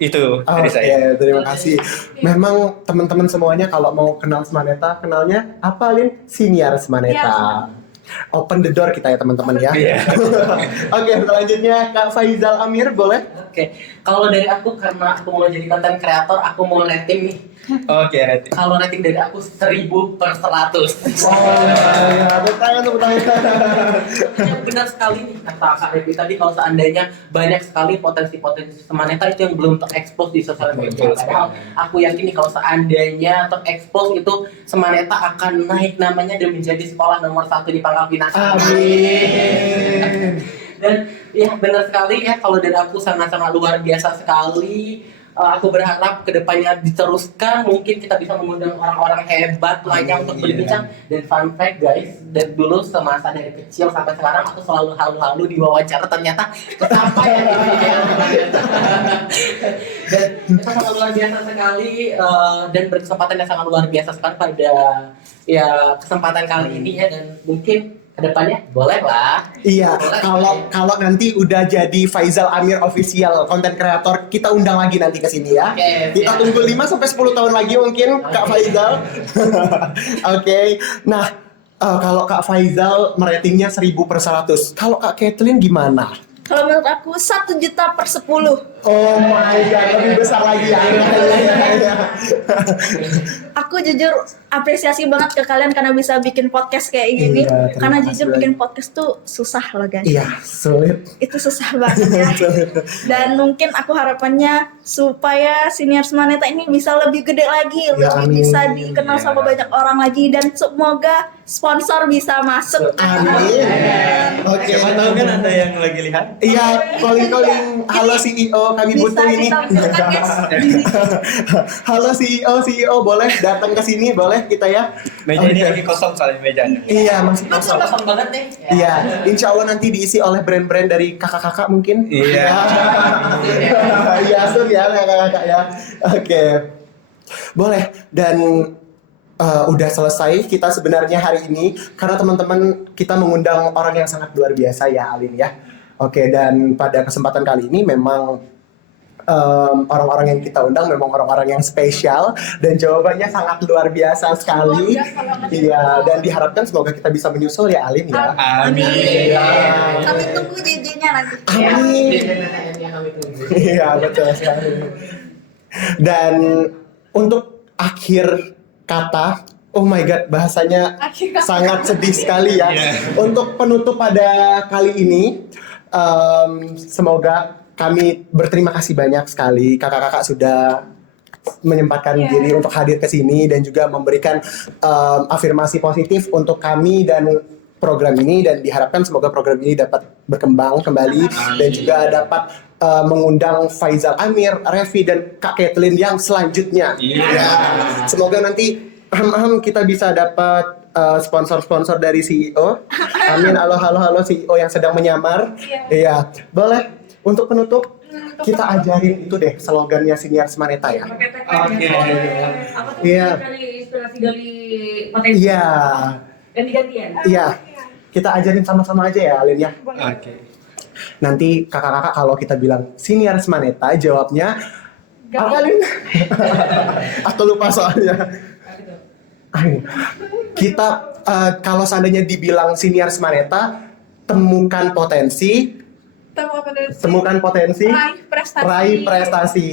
itu dari Oke, saya. terima kasih. Memang teman-teman semuanya kalau mau kenal Smaneta, kenalnya apa Lin? Siniar Smaneta. Open the door kita ya teman-teman ya. Iya. Oke, selanjutnya Kak Faizal Amir boleh? Oke, kalau dari aku karena aku mau jadi content creator, aku mau rating nih. Oke, nanti. Kalau rating dari aku 1000/100. Ya, tepuk tangan. Benar sekali nih kata Kak Revi tadi, kalau seandainya banyak sekali potensi-potensi Smaneta itu yang belum terekspos di sosial media. Padahal aku yakin nih kalau seandainya terekspos itu Smaneta akan naik namanya dan menjadi sekolah nomor 1 di Pangkal Pinang. Amin. Dan ya benar sekali ya, kalau dari aku sangat-sangat luar biasa sekali aku berharap kedepannya diteruskan, mungkin kita bisa mengundang orang-orang hebat lainnya untuk berbincang. Dan fun fact guys, dari dulu semasa dari kecil sampai sekarang aku selalu halu-halu di wawancara, ternyata kesampaian dan itu sangat luar biasa sekali, dan berkesempatan yang sangat luar biasa sekali pada ya kesempatan kali ini ya, dan mungkin kedepannya boleh lah. Iya, kalau nanti udah jadi Faizal Amir official content creator, kita undang lagi nanti ke sini ya. Oke, Kita tunggu 5 sampai 10 tahun lagi mungkin Kak Faizal. Oke. Nah, kalau Kak Faizal meratingnya 1000/100. Kalau Kak Kathleen gimana? Kalau menurut aku 1.000.000/10. Oh my god, lebih besar lagi ya. Aku jujur apresiasi banget ke kalian karena bisa bikin podcast kayak gini. Iya, terima Karena kasih jujur banyak. bikin podcast tuh susah loh guys. Iya, sulit. Itu susah banget ya. Dan mungkin aku harapannya supaya Senior Maneta ini bisa lebih gede lagi, Ya, lebih amin. bisa dikenal sama banyak orang lagi, dan semoga sponsor bisa masuk. Amin. Oke. Siapa tahu kan ada yang lagi lihat. Iya, calling. Halo CEO, kami Bisa butuh ini. ditampilkan, guys. Halo CEO, boleh datang ke sini, boleh kita ya? Meja ini lagi kosong soalnya mejanya. Iya, masih Langsung kosong. kosong banget nih. Iya, insya Allah nanti diisi oleh brand-brand dari kakak-kakak mungkin. Iya. Iya, sun ya kakak-kakak ya. Oke, boleh. Dan udah selesai kita sebenarnya hari ini karena teman-teman kita mengundang orang yang sangat luar biasa ya, Alin ya. Oke, dan pada kesempatan kali ini memang orang-orang yang kita undang memang orang-orang yang spesial dan jawabannya sangat luar biasa sekali. Luar biasa banget. Iya, dan diharapkan semoga kita bisa menyusul ya, Alin ya. Amin. Iya. Kami tunggu JJ-nya nanti. Amin. Yang kami tunggu. Iya, betul sekali. Dan untuk akhir kata, oh my god, bahasanya Akhir kata. sangat sedih sekali ya. Iya. Untuk penutup pada kali ini, semoga kami berterima kasih banyak sekali kakak-kakak sudah menyempatkan Iya. diri untuk hadir ke sini dan juga memberikan afirmasi positif untuk kami dan program ini, dan diharapkan semoga program ini dapat berkembang kembali dan juga dapat mengundang Faizal Amir, Revi dan Kak Kathleen yang selanjutnya. Iya. Ya, semoga nanti kita bisa dapat sponsor-sponsor dari CEO. Amin. Halo CEO yang sedang menyamar. Iya. Boleh untuk penutup kita ajarin itu deh slogannya Senior Maneta ya. Oke. Apa tuh? Iya. Dari inspirasi dari potensi. Iya. Ganti-gantian. Iya. Kita ajarin sama-sama aja ya, Alin ya. Oke. Nanti kakak-kakak kalau kita bilang Senior Maneta jawabnya apa, Alin? Atau lupa soalnya. Kita kalau seandainya dibilang Senior Maneta, temukan potensi, raih prestasi.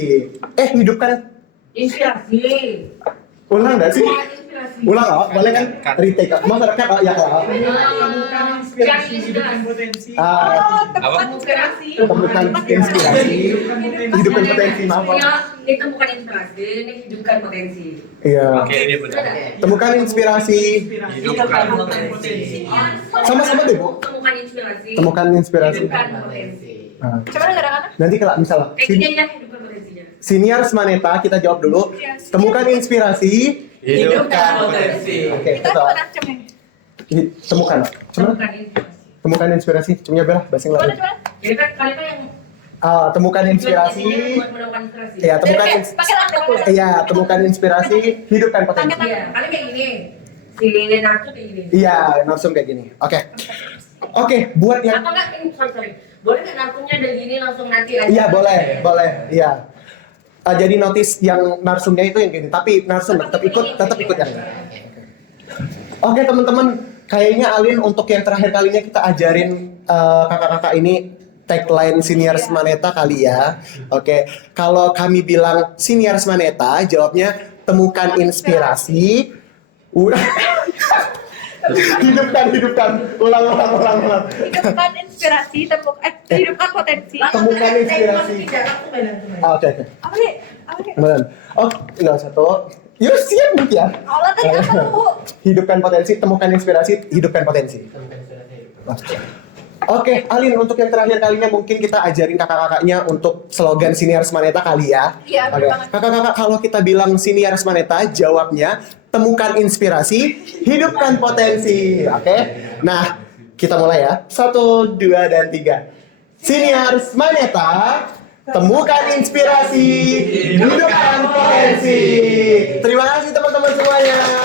Hidupkan. Inspirasi. Ulang nggak sih? Inspirasi. Ulang nggak? Boleh kan? Retake. Masyarakat ya kalau. Yang inspirasi. Temukan inspirasi, hidupkan potensi. Maaf. Ya, ini kan bukan inspirasi, ini hidupkan potensi. Iya. Oke, ini benar. Temukan inspirasi. Hidupkan potensi. Sama-sama deh, Bu. Temukan inspirasi. Temukan inspirasi. Hidupkan potensi. Nah, Coba negara nanti kalau misalnya Kayak gini aja, hidupkan potensinya. Senior Maneta kita jawab dulu. Temukan inspirasi. Hidupkan potensi. Oke, kita kita macamnya. temukan. Cuma Temukan inspirasi. temukan inspirasi. Cuma belah basing Coba lagi. coba. Jadi kan kalimat yang Temukan inspirasi. buat menemukan inspirasi. Ya, temukan Pakai lantai. Iya, temukan inspirasi, hidupkan potensi. Iya, kalian kayak gini. Si Naruto kayak gini. Iya, langsung kayak gini. Oke, buat yang Apa enggak ini sorry. Boleh nggak narsumnya dari gini langsung nanti aja? iya boleh, iya. Jadi notice yang narsumnya itu yang gini, tapi narsum tetap ikut yang ini. Oke teman-teman, kayaknya Alin untuk yang terakhir kalinya kita ajarin kakak-kakak ini tagline Senior Maneta kali ya. Oke, kalau kami bilang Senior Maneta, jawabnya temukan inspirasi. hidupkan. Ulang. Hidupkan inspirasi, hidupkan potensi. Temukan inspirasi. Oke. Apa sih? Benar. Oh, enggak satu. Yuk siap Bu ya. Allah tadi apa Bu? Hidupkan potensi, temukan inspirasi, hidupkan potensi. Oke. Oke, Alin, untuk yang terakhir kalinya mungkin kita ajarin kakak-kakaknya untuk slogan Siniars Maneta kali ya. Iya, Oke. betul banget. Kakak-kakak, kalau kita bilang Siniars Maneta, jawabnya temukan inspirasi, hidupkan potensi. Oke? Nah, kita mulai ya. 1, 2, dan 3. Siniars Maneta, temukan inspirasi, hidupkan potensi. Terima kasih teman-teman semuanya.